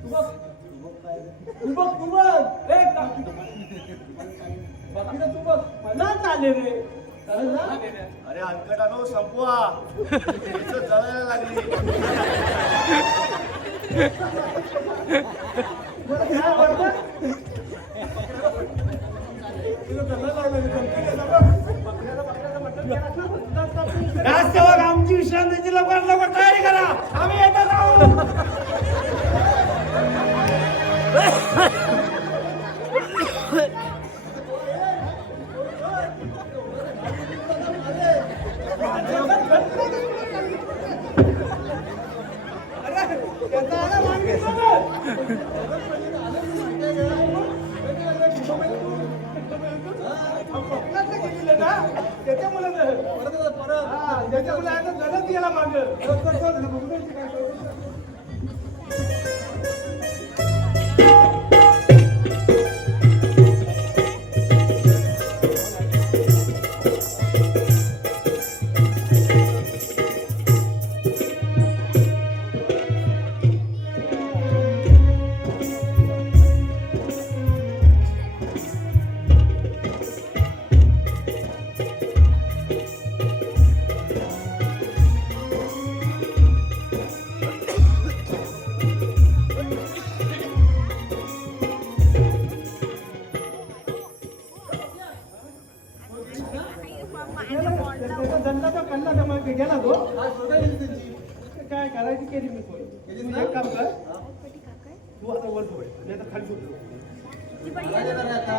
तू बघ. तू बघ, तू बघ. ए, बाकीचं तू बघ. मला चालेल रे चालेल ना? अरे अंकटानो संपवा. केसं जळायला लागली. मला काय आवडतं? राजसेवक आमची विश्रांतीची लवकर लवकर तयारी करा. आम्ही येतच आहोत. त्याच्यामुळे आता जगत गेला मागं. त्याचा दंडाचा कल्ला जमा गेला तो. काय शोधायला गेली त्यांची. काय करायची केली मी सोय. तू एक काम कर, तू आता वर झोप, मी आता खाली झोपलो. महाराज येणार आहे आता.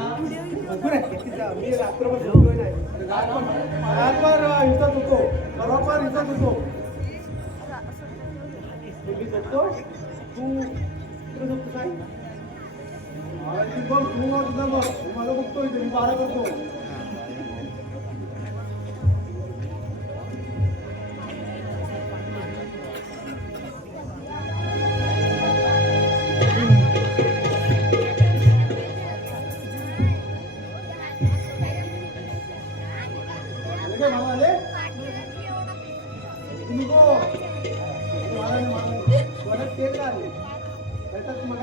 बरं आहे, किती जा, मी रात्रभर झोपलोय नाही. रातभर इथंच होतो, बरोबर इथंच होतो. मी झोपतो, तू इकडे झोपतो काय? महाराज बघ, तू मग तुझं बघ, तू मला बघतो इथे, मी बारा करतो. काय म्हणाले? तुम्ही गो मला तेल लागले त्याच्यात मग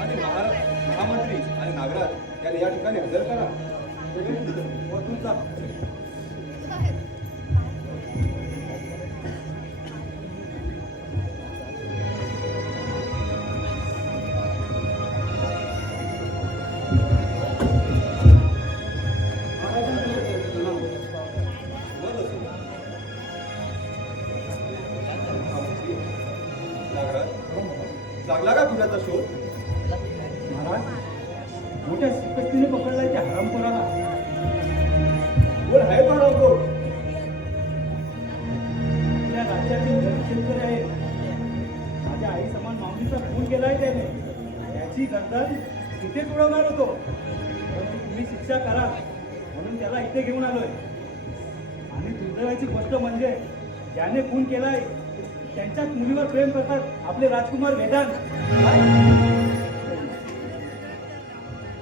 आणि महामंत्री आणि नागराज याला या ठिकाणी हजर करा. तुमचा लागला का फुलाचा शोध? महाराज मोठ्या शिकस्तीने पकडलाय त्या हरामखोराला. कोण आहे तो हरामखोर? आपल्या राज्यातील गरीब शेतकरी आहेत. माझ्या आई समान माऊलीचा खून केलाय त्याने. त्याची गर्दन तिथेच उडवणार होतो, परंतु तुम्ही शिक्षा करा म्हणून त्याला इथे घेऊन आलोय. आणि दुर्दैवाची गोष्ट म्हणजे ज्याने खून केलाय त्यांच्याच मुलीवर प्रेम करतात आपले राजकुमार वेदांत.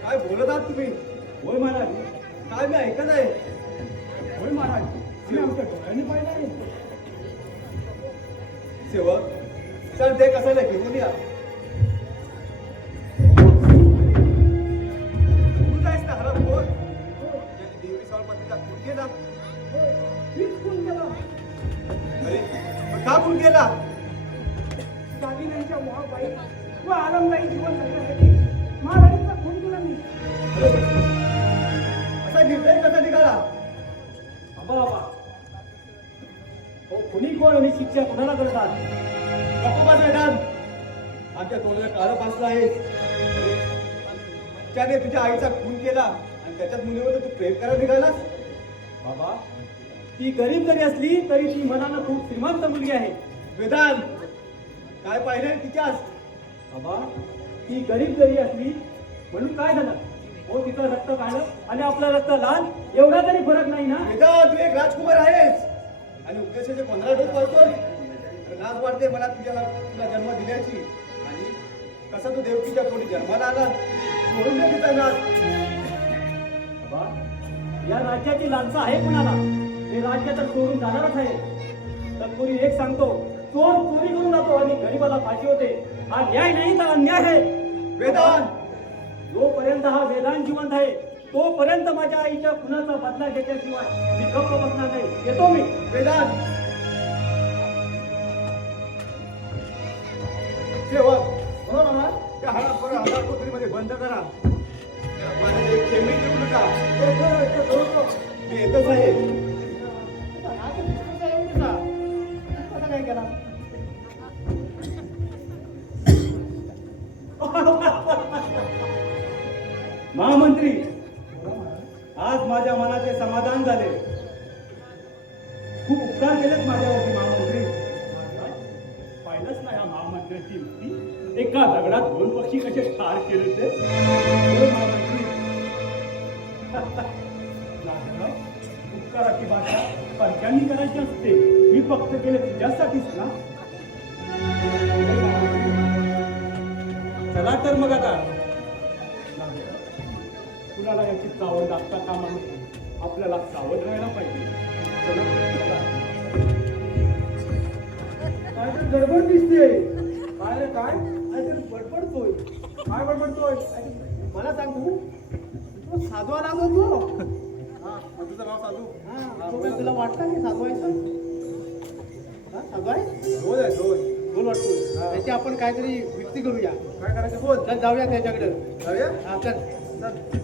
काय बोलत आहात तुम्ही? होय महाराज, काय मी ऐकत आहे? होय महाराज, तुम्ही आमच्या डोळ्यांनी पाहिलं आहे. सेवक, चल ते कसायला घेऊन या. तू जायस ना हरामखोर? ज्याने देवी सौरपतीचा खून केला. मीच खून केला. अरे पण का खून केला? दागिन्यांच्या मोहाबाई व आनंददायी जीवन जगण्यासाठी महाराणीचा खून केला मी. असा निर्णय कसा निघाला? बाबा, हो कुणी कोण आणि शिक्षा कोणाला करतात? नको मैदान, आमच्या तोंडाला काळं फासलं आहे. त्याने तुझ्या आईचा खून केला आणि त्याच्यात मुलीवर तू प्रेम करायला निघालास. बाबा, ती गरीब जरी असली तरी ती मनानं खूप श्रीमंत मुलगी आहे. वेदांत, काय पाहिले तिच्यास? बाबा, ती गरीब जरी असली म्हणून काय झालं? हो तिचं रक्त काढलं आणि आपलं रक्त लाल, एवढा तरी फरक नाही ना. वेदांत, तू एक राजकुमार आहेस आणि उपदेशाचे 15 डोस वाचतोय. लाज वाटते मला तुला जन्म दिल्याची. आणि कसा तू देवकीच्या पोटी जन्माला आला, सोडून दे तिचा नाद. बाबा, या राज्याची लालसा आहे कुणाला? हे राज्य तर सोडून जाणारच आहे. तत्पूर्वी एक सांगतो, चोर चोरी करून जातो आणि गरीबाला फाशी होते. हा न्याय नाही तर अन्याय आहे. वेदांत, जोपर्यंत हा वेदांत जिवंत आहे तोपर्यंत माझ्या आईच्या खुनाचा बदला घेतल्याशिवाय मी गप्प बसणार नाही. येतो मी. वेदांत, सेवक, हो ना, त्या हरामखोर हजार कोठडीमध्ये बंद करा. त्याला पाण्याची एक थेंबही देऊ नका. मी येतच आहे. कसा काय केला? महामंत्री, आज माझ्या मनाचे समाधान झाले. खूप उपकार केलेत माझ्यावरती महामंत्री. पाहिलंच नाही या महामंत्र्याची युक्ती. एका दगडात 2 पक्षी कसे ठार केले ते. हो महामंत्री. नागराव, उपकाराची भाषा परक्यांनी करायची असते. मी फक्त केले तुझ्यासाठीच ना. हो महामंत्री. चला तर मग आता. कुणाला याची चावड लागता कामा नको. आपल्याला सावध राहायला पाहिजे. चला, चला. काय तर गडबड दिसते. काय रे काय? काय तर बडबडतोय. काय बडबडतोय? मला सांगू, तो साधू आला तो. हा, तुझं नाव साधू? हा, तो काय तुला वाटतं की साधू आहे सर? हा, साधू आहे? रोज आहे रोज. बोल वाटतो. त्याची आपण काहीतरी युक्ती करूया. काय करायचं बोल. चल जाऊया त्याच्याकडे. जाऊया? हा चल चल.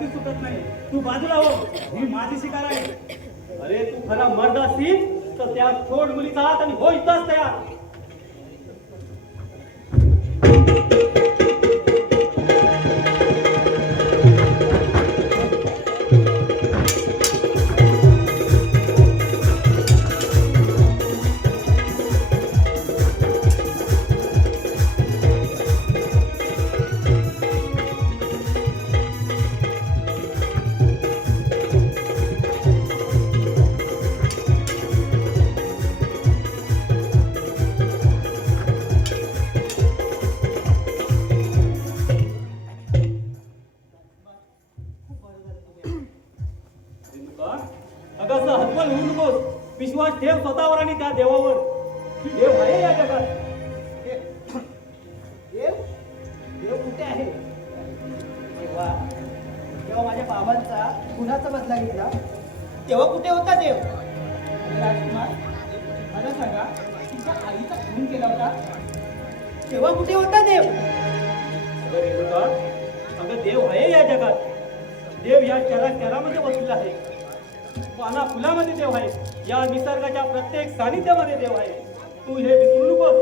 छाती सुटत नाही. तू बाजूला हो, ही माझी शिकार आहे. अरे तू खरा मर्द असतील तर त्या छोट मुलीचा हात आणि हो इथंच तयार. अगं असं हतबल होऊ नकोस. विश्वास ठेव स्वतःवर आणि त्या देवावर. देव आहे या जगात. देव देव कुठे आहे? तेव्हा तेव्हा माझ्या बाबांचा खुनाचा बदला घेतला तेव्हा कुठे होता देव? राजकुमार मला सांगा तुमच्या आईचा खून केला होता तेव्हा कुठे होता देव? अगं रेणुका, अगं देव आहे या जगात. देव या चराचरामध्ये वसलेला आहे. पाना फुलामध्ये देव आहे. या निसर्गाच्या प्रत्येक सानिध्यामध्ये देव आहे. तू हे विसरू नकोस.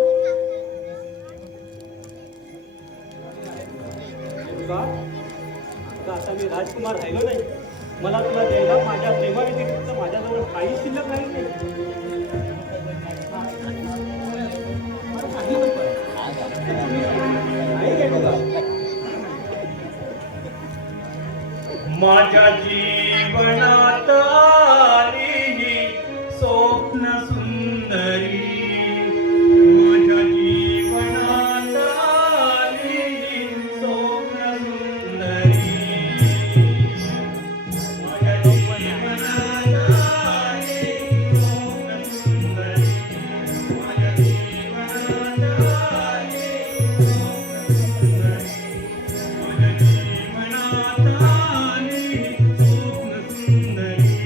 रेणुका, अगं आता मी राजकुमार राहिलो नाही. मला तुला द्यायला माझ्या प्रेमाव्यतिरिक्त माझ्याजवळ काही शिल्लक नाही. नाही रेणुका. माझ्या जीवनात आली स्वप्न सुंदरी. माझ्या जीवनात आली स्वप्न सुंदरी. माझ्या जीवनात आली स्वप्न सुंदरी. माझ्या जीवनात आली स्वप्न सुंदरी. माझ्या जीवनात आली स्वप्न सुंदरी.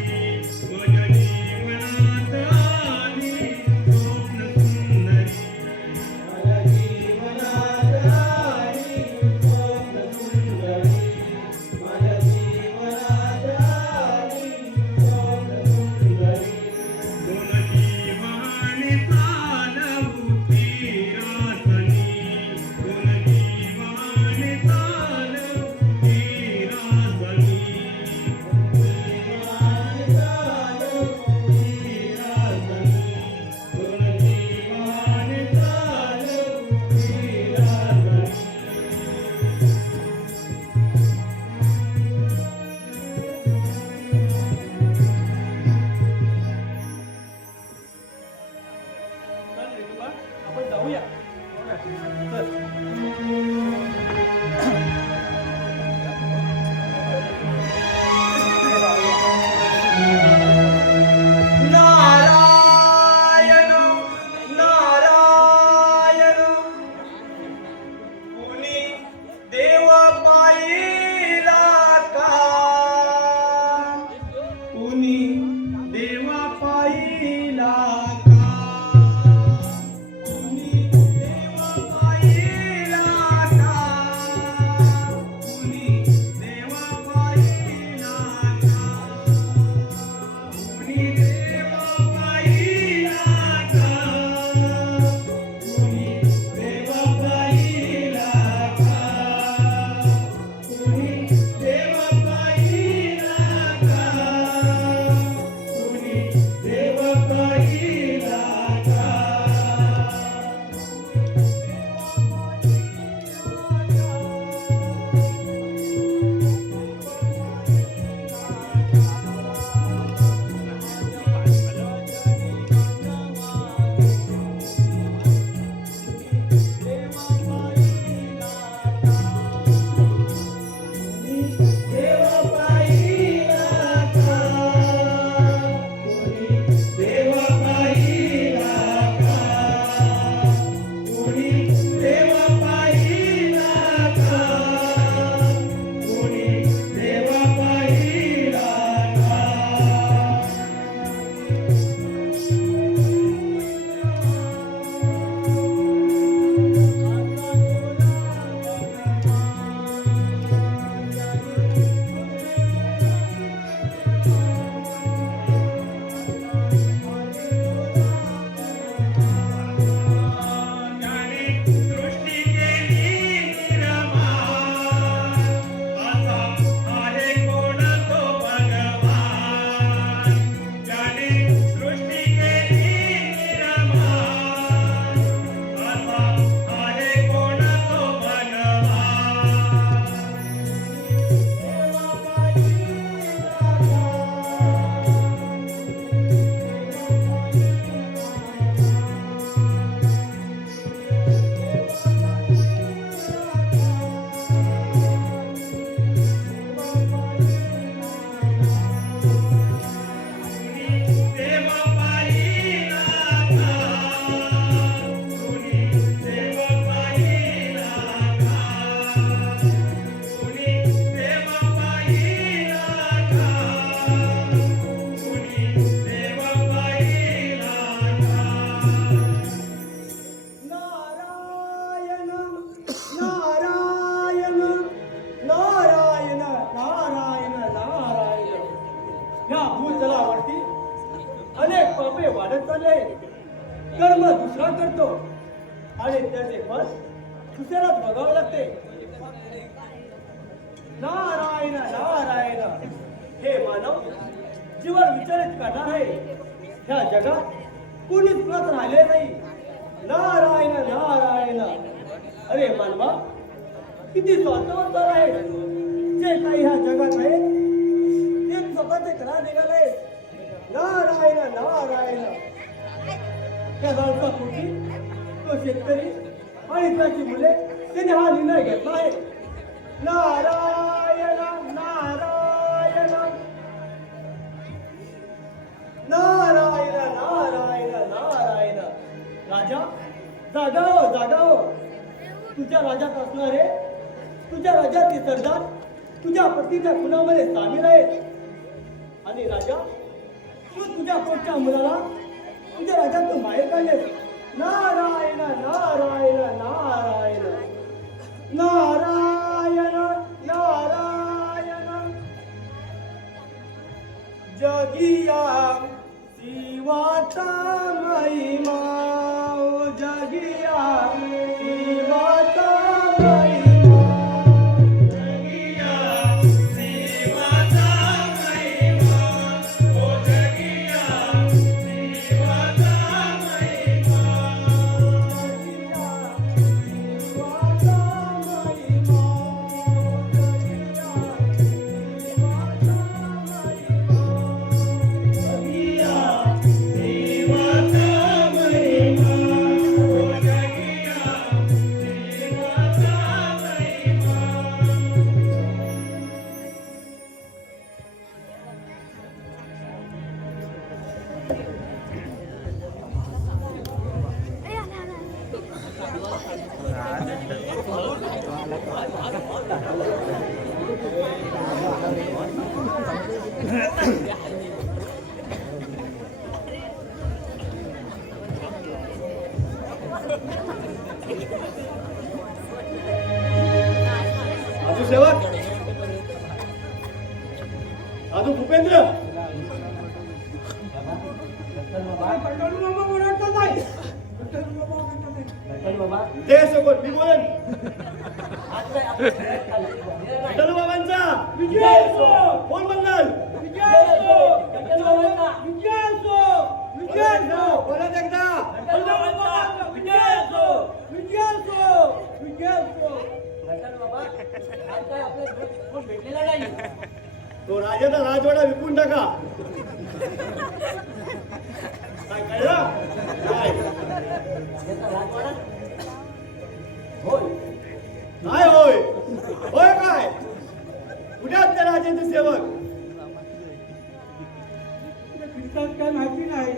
त्याला आवडती. अनेक पापे वाढत चालले. कर्म दुसरा करतो आणि त्याचे फळ दुसऱ्यालाच बघावं लागते. नारायण नारायण. हे मानव जीवन विचारित करणार आहे. ह्या जगात कोणीच प्रत राहिले नाही. नारायण नारायण. अरे मानवा किती स्वार्थवंत आहे. जे काही ह्या जगात आहे ते स्वतःचे करा निघाले. नारायण नारायण. त्या गावचा पोटी तो शेतकरी आणि त्याची मुले त्याने हा निर्णय घेतला आहे. नारायण नारायण. नारायण नारायण नारायण. राजा जागाव जागाव. तुझ्या राज्यात असणारे तुझ्या राज्यातले सरदार तुझ्या पत्नीच्या खुनामध्ये सामील आहेत. आणि राजा तू तुझ्या पोटच्या मुलाला तुझ्या राज्यातून बाहेर काढले. नारायण नारायण नारायण. नारायण नारायण. जगिया शिवाचा महिमा. जगिया शिवाचा महिमा. जगिया देवाचा महिमा. ओ जगिया देवाचा महिमा. जगिया देवाचा महिमा. ओ जगिया देवाचा महिमा. साधू सेवक, साधू भूपेंद्र. ते सोबत मी बोलेन. विठ्ठल बाबांचा विजय असो. कोण म्हणणार? विजय असो. विजय असो. विजय असो. परत एकदा विजय असो. विजय असो. विजय असो. भेटलेला नाही. तो राजाचा राजवाडा विकून टाका. काय कळलं? काय काय होय? होय काय? कुठे आहेत त्या राजाचे सेवक? फिरतात काय माहिती नाही.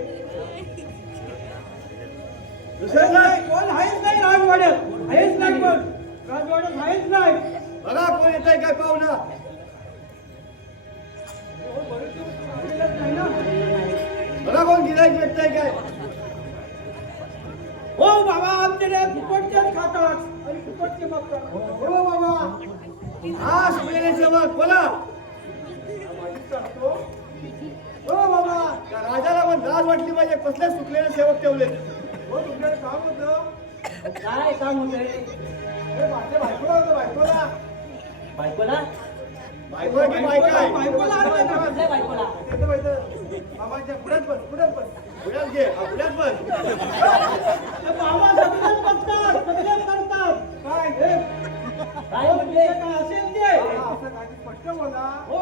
दुसरं काय? कोण आहेच नाही राजवाड्यात. आहेच नाही कोण राजवाड्यात. आहेच नाही. बघा कोण येत आहे काय पाहुणा. नाही ना. बघा कोण गिराईक भेटतंय काय. हो बाबा आमच्याकडे फुकटचेच खातात आणि फुकटचे मागतात. हो बाबा. हा सुनेले सेवक बोला. हो बाबा. त्या राजाला पण लाज वाटली पाहिजे. कसले सुकलेले सेवक ठेवले. हो तुमच्याकडे काम होतं. काय काम होतंय? हे माझ्या बायकोला होतं. बायकोला बायकोला? बायको की बायका आहे? बायकोला आणलं का? कुठल्या बायकोला? तिथं बायचं. बाबांच्या पुढ्यात बस. पुढ्यात बस. पुण्यात घे. हा, पुण्यात बस. ते बाबा सगळेच बसतात. सगळेच करतात. काय हे? काय म्हणजे? काय असेल ते. असं काय ते स्पष्ट बोला. हो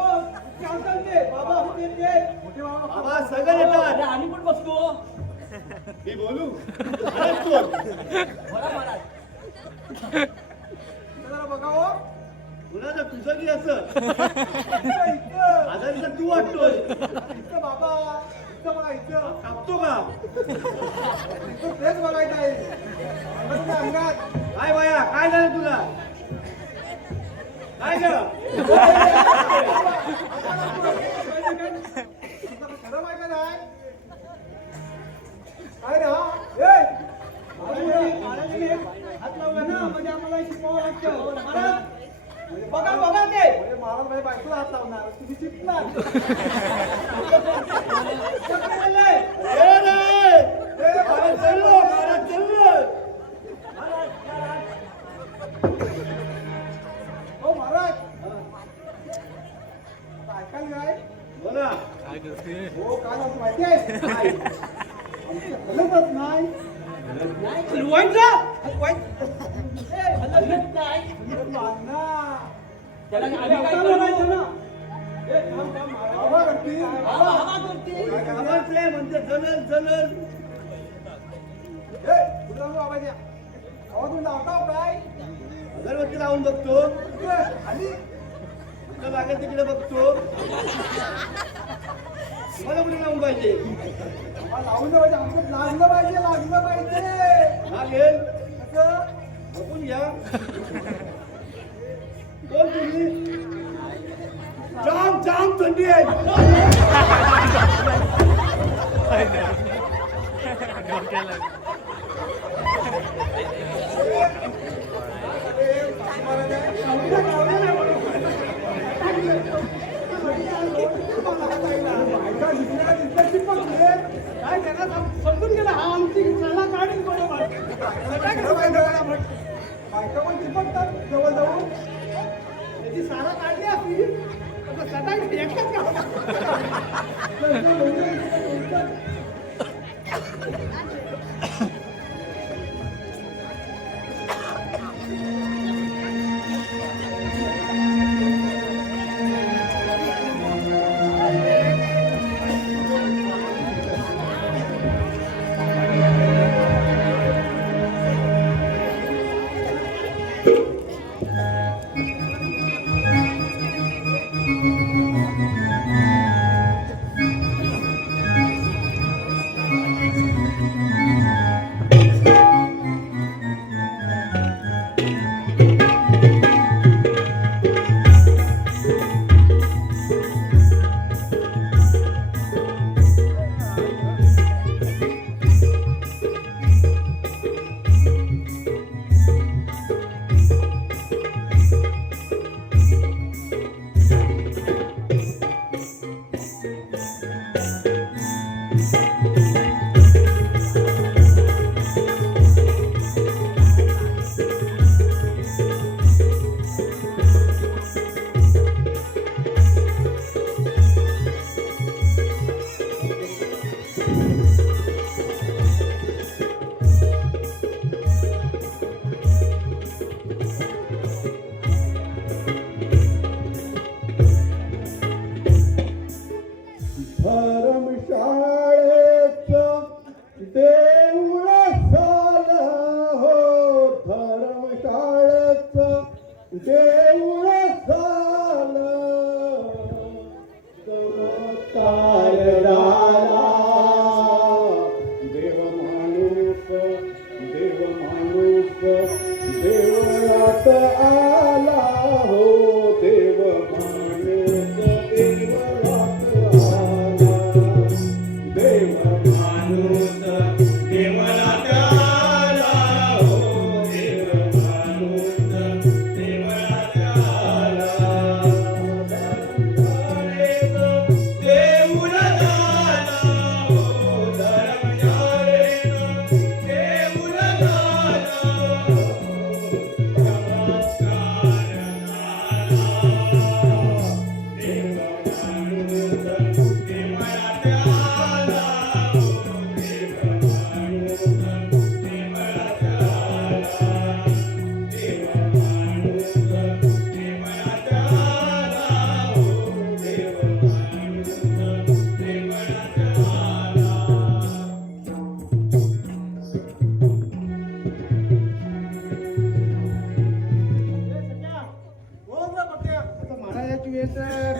ते असेल ते. बाबा होतील ते. मोठे बाबा. बाबा सगळे येतात. अरे आम्ही पण बसतो. मी बोलू. महाराज कोण? बोला महाराज. जरा बघा हो. कुणाचं तुझं की याचं? इथं. आजारीचं तू वाटतोय. इथं बाबा. इथं बघा इथं. कापतो का? इथं तेच बघायचं आहे. अंगाच्या अंगात. काय बाया काय झालं तुला? काय ग? खरं माहिती नाही. काय रे हा? ए! महाराजांनी हात लावला ना म्हणजे आम्हाला शिकवावं लागतं. महाराज बघा बघा ते. महाराज बायकोला हात लावणार तुम्ही शिकणार. ऐकाल काय बोला हो काय असं माहिती आहे नाही. आमचं हलतच नाही अण्णा त्याला आम्ही काय करू? हवा करतील हवा करतील. आवाजले म्हणजे जलल जलल आवाज या आवाज तुम्ही लावता काय अगरबत्ती लावून बघतो आली तुला लागेल तिकडे बघतो मला कुठे लावून पाहिजे लावलं पाहिजे आमचं लागलं पाहिजे लागेल कसं बघून घ्या कोण तुम्ही जाम जाम थंडी आहे काय त्यांना समजून गेला हा आमची शाळा काढील बरोबर बायका पण चिपकतात जवळ जाऊन त्याची शाळा काढली असती तर सटाई एकच गाव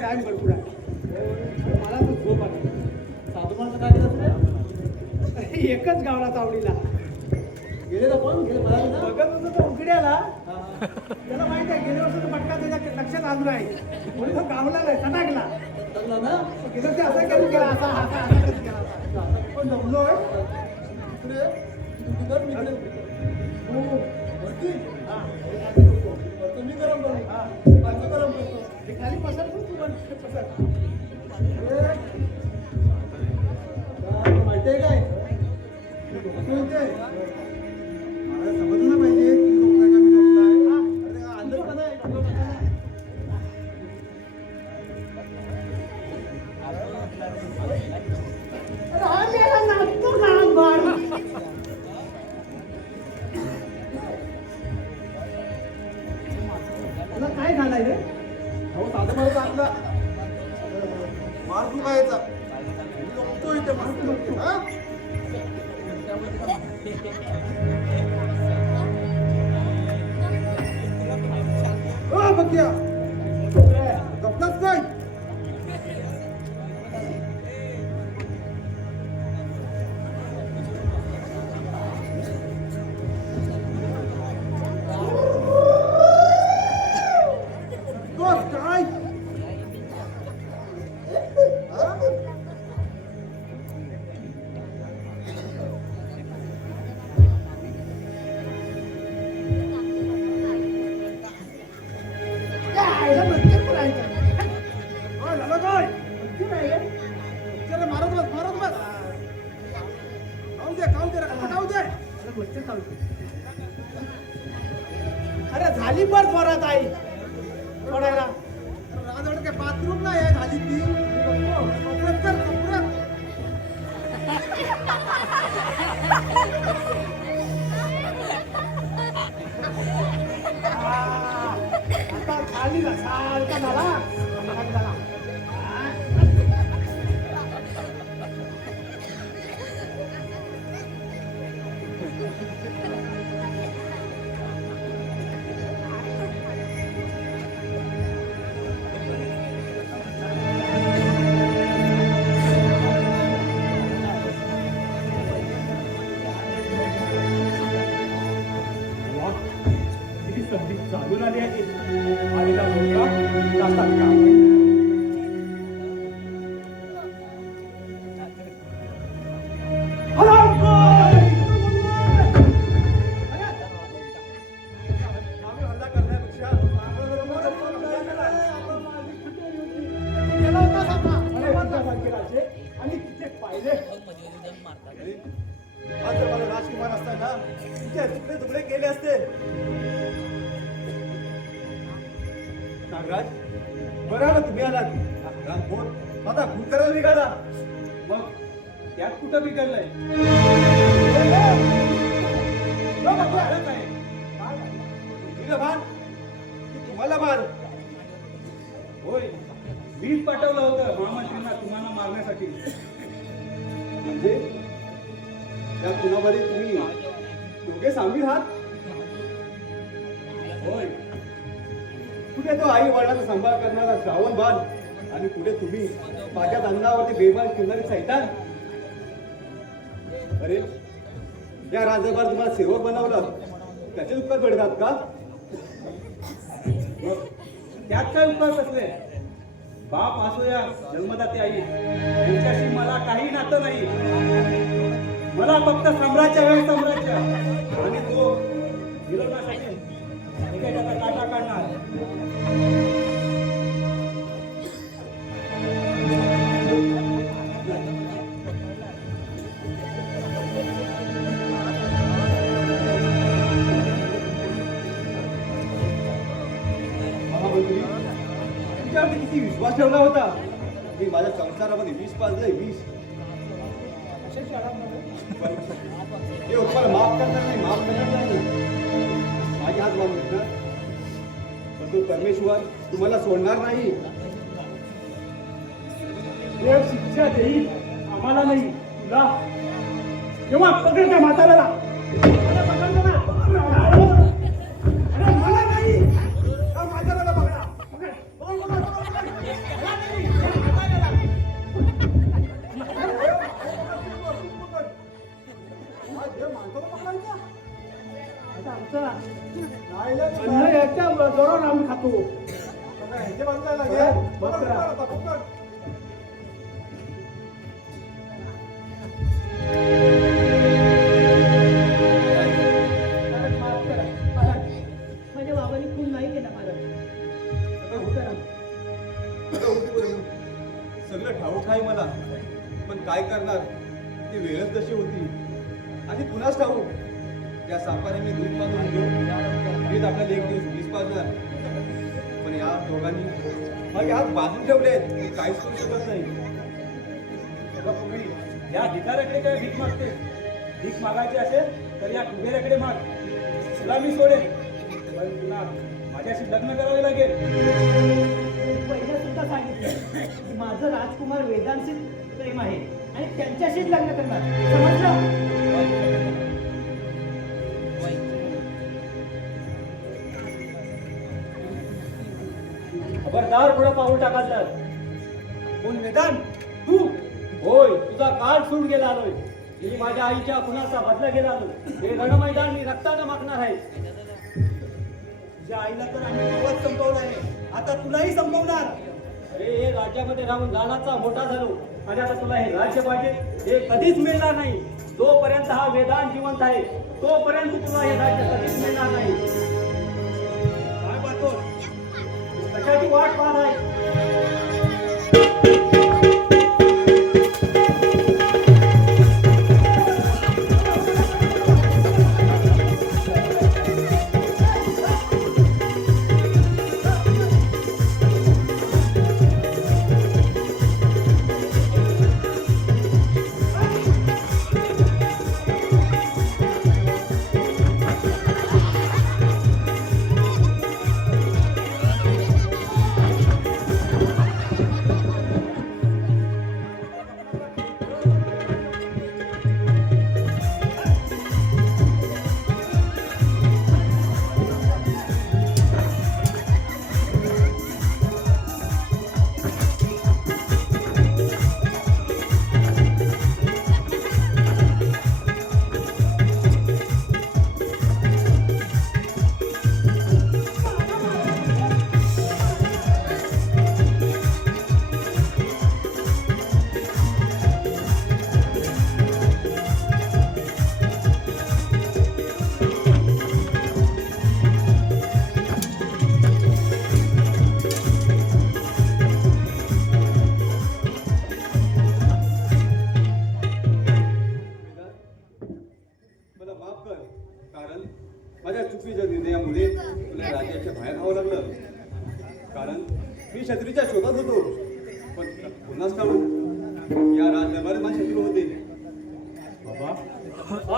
टाइम भरपूर आहे मला तर झोप आली साधू माणसं काय करत नाही एकच गावला तावडीला गेले ना पण गेले मला बघत होतो तो उकड्याला त्याला माहित आहे गेल्या वर्षी पटका त्याच्या लक्षात आलं नाही म्हणून तो गावला नाही सटाकला चांगला ना गेलं ते असं करून गेला असा पण जमलोय इकडे तू कर मी इकडे हो भरती मी गरम करू बायको गरम करतो ते खाली पसरतो तू पण पसर माहिती आहे काय मला समजलं पाहिजे तू झोपलाय का मी झोपलाय अंदर पण आहे मार तू काय याचा तो इथे मार हा बघ्या गप्पाच काय काय अरे झाली पण जोरात आई सोडायला राजवाडा काय बाथरूम नाही आहे झाली ती कपड्यात कर कपड्यात आता खाली ना सारखा झाला झाला किती संधी चालून आली आहे आलेला मुलगा जातात का आम्ही हल्ला करण्यापेक्षा गेला होतास आता आणि तिचे पाहिले आज जर मला राजकुमार असताना तिचे तुकडे तुकडे केले असते. नागराज बरं आलं तुम्ही आलात. रामभोर आता खून करायला निघाला. मग त्यात कुठं बिघडलंय तुझं भान की तुम्हाला मार. होय मीच पाठवलं होतं महामंत्रींना तुम्हाला मारण्यासाठी म्हणजे त्या खुनामध्ये तुम्ही दोघे सामील आहात. होय कुठे तो आई वडिलांचा सांभाळ करणारा श्रावण बाल आणि कुठे तुम्ही माझ्या अन्नावरती बेमान फिरणारी सैतान. अरे या राजभर तुम्हाला सेवक बनवलं त्याचे उपकार घडतात का? मग त्यात काय उपकार कसले बाप असो या जन्मदाते आई यांच्याशी मला काही नातं नाही. मला फक्त सम्राज्य हवे सम्राज्य आणि तो मिळवण्यासाठी मी काही त्याचा काटा काढणार. महामंत्री तुमच्यावरती किती विश्वास ठेवला होता. मी माझ्या संसारामध्ये विष पाजलंय विष. हे उपकार माफ करणार नाही माफ करणार नाही माझी हात मान घेतला पण तो परमेश्वर तुम्हाला सोडणार नाही. देव शिक्षा देईल आम्हाला नाही तुला तेव्हा पकड त्या म्हाताऱ्याला. अरे पकडतो ना अरे मला नाही हा म्हाताऱ्याला पकडा. पकड. पकड, पकड, पकड, पकड. मला नाही, हा म्हाताऱ्याला. आता आमचा अन्न याच्या जोरावर आम्ही खातो. ह्याच्या बाजूला लागेल बघ करा. आता पकड. माझ्या बाबांनी खून नाही केला मला. सगळं ठाऊक आहे मला पण काय करणार ती वेळच तशी होती. आणि पुन्हाच ठाऊक त्या सापाने मी दूध पाजून आणलो तेच आपल्याला एक दिवस वीस पाजणार. पण या दोघांनी मग हात बांधून ठेवले मी काहीच करू शकत नाही. तेव्हा पूर्वी या भिकाऱ्याकडे काय भीक मागते. भीक मागायची असेल तर या कुबेऱ्याकडे माग. तुला मी सोडेन पण तुला माझ्याशी लग्न करावे लागेल. पहिलं सुद्धा सांगितलं की माझं माझं राजकुमार वेदांशीच प्रेम आहे आणि त्यांच्याशीच लग्न करणार. समजलं? खबरदार पुढे पाऊल टाकाल. कोण वेदांत? तू? होय, तुझा काळ सूट गेला आलोय. मी माझ्या आईच्या खुनाचा बदला गेला आलोय. हे रणमैदान मी रक्तानं मागणार आहे. तुझ्या आईला तर आम्ही तेव्हाच संपवलं आहे, आता तुलाही संपवणार. अरे हे राज्यामध्ये राहून लहानाचा मोठा झालो आणि आता तुला हे राज्य पाहिजे, हे कधीच मिळणार नाही. जोपर्यंत हा वेदांत जिवंत आहे तोपर्यंत तुला हे राज्य कधीच मिळणार नाही. काय पाहतो? कशाची वाट पाहत आहे? मला माफ कर, कारण माझ्या चुकीच्या निर्णयामुळे तुला राज्याच्या बाहेर राहावं लागलं. कारण मी क्षत्रीच्या शोधात होतो, पण पुन्हाच काढून या राजदरबारात माझे शत्रू होते. बाबा,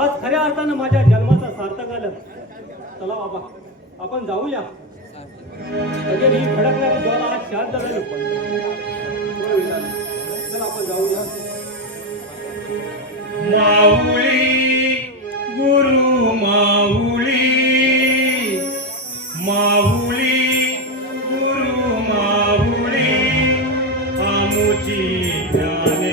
आज खऱ्या अर्थानं माझ्या जन्माचं सार्थक झालं. चला बाबा, आपण जाऊया. म्हणजे मी भडकणारी ज्वाला आज शांत झालो. होय वेदांत, चल आपण जाऊया. माऊली गुरु माऊली, माऊली गुरु माऊली, आमुची ज्ञान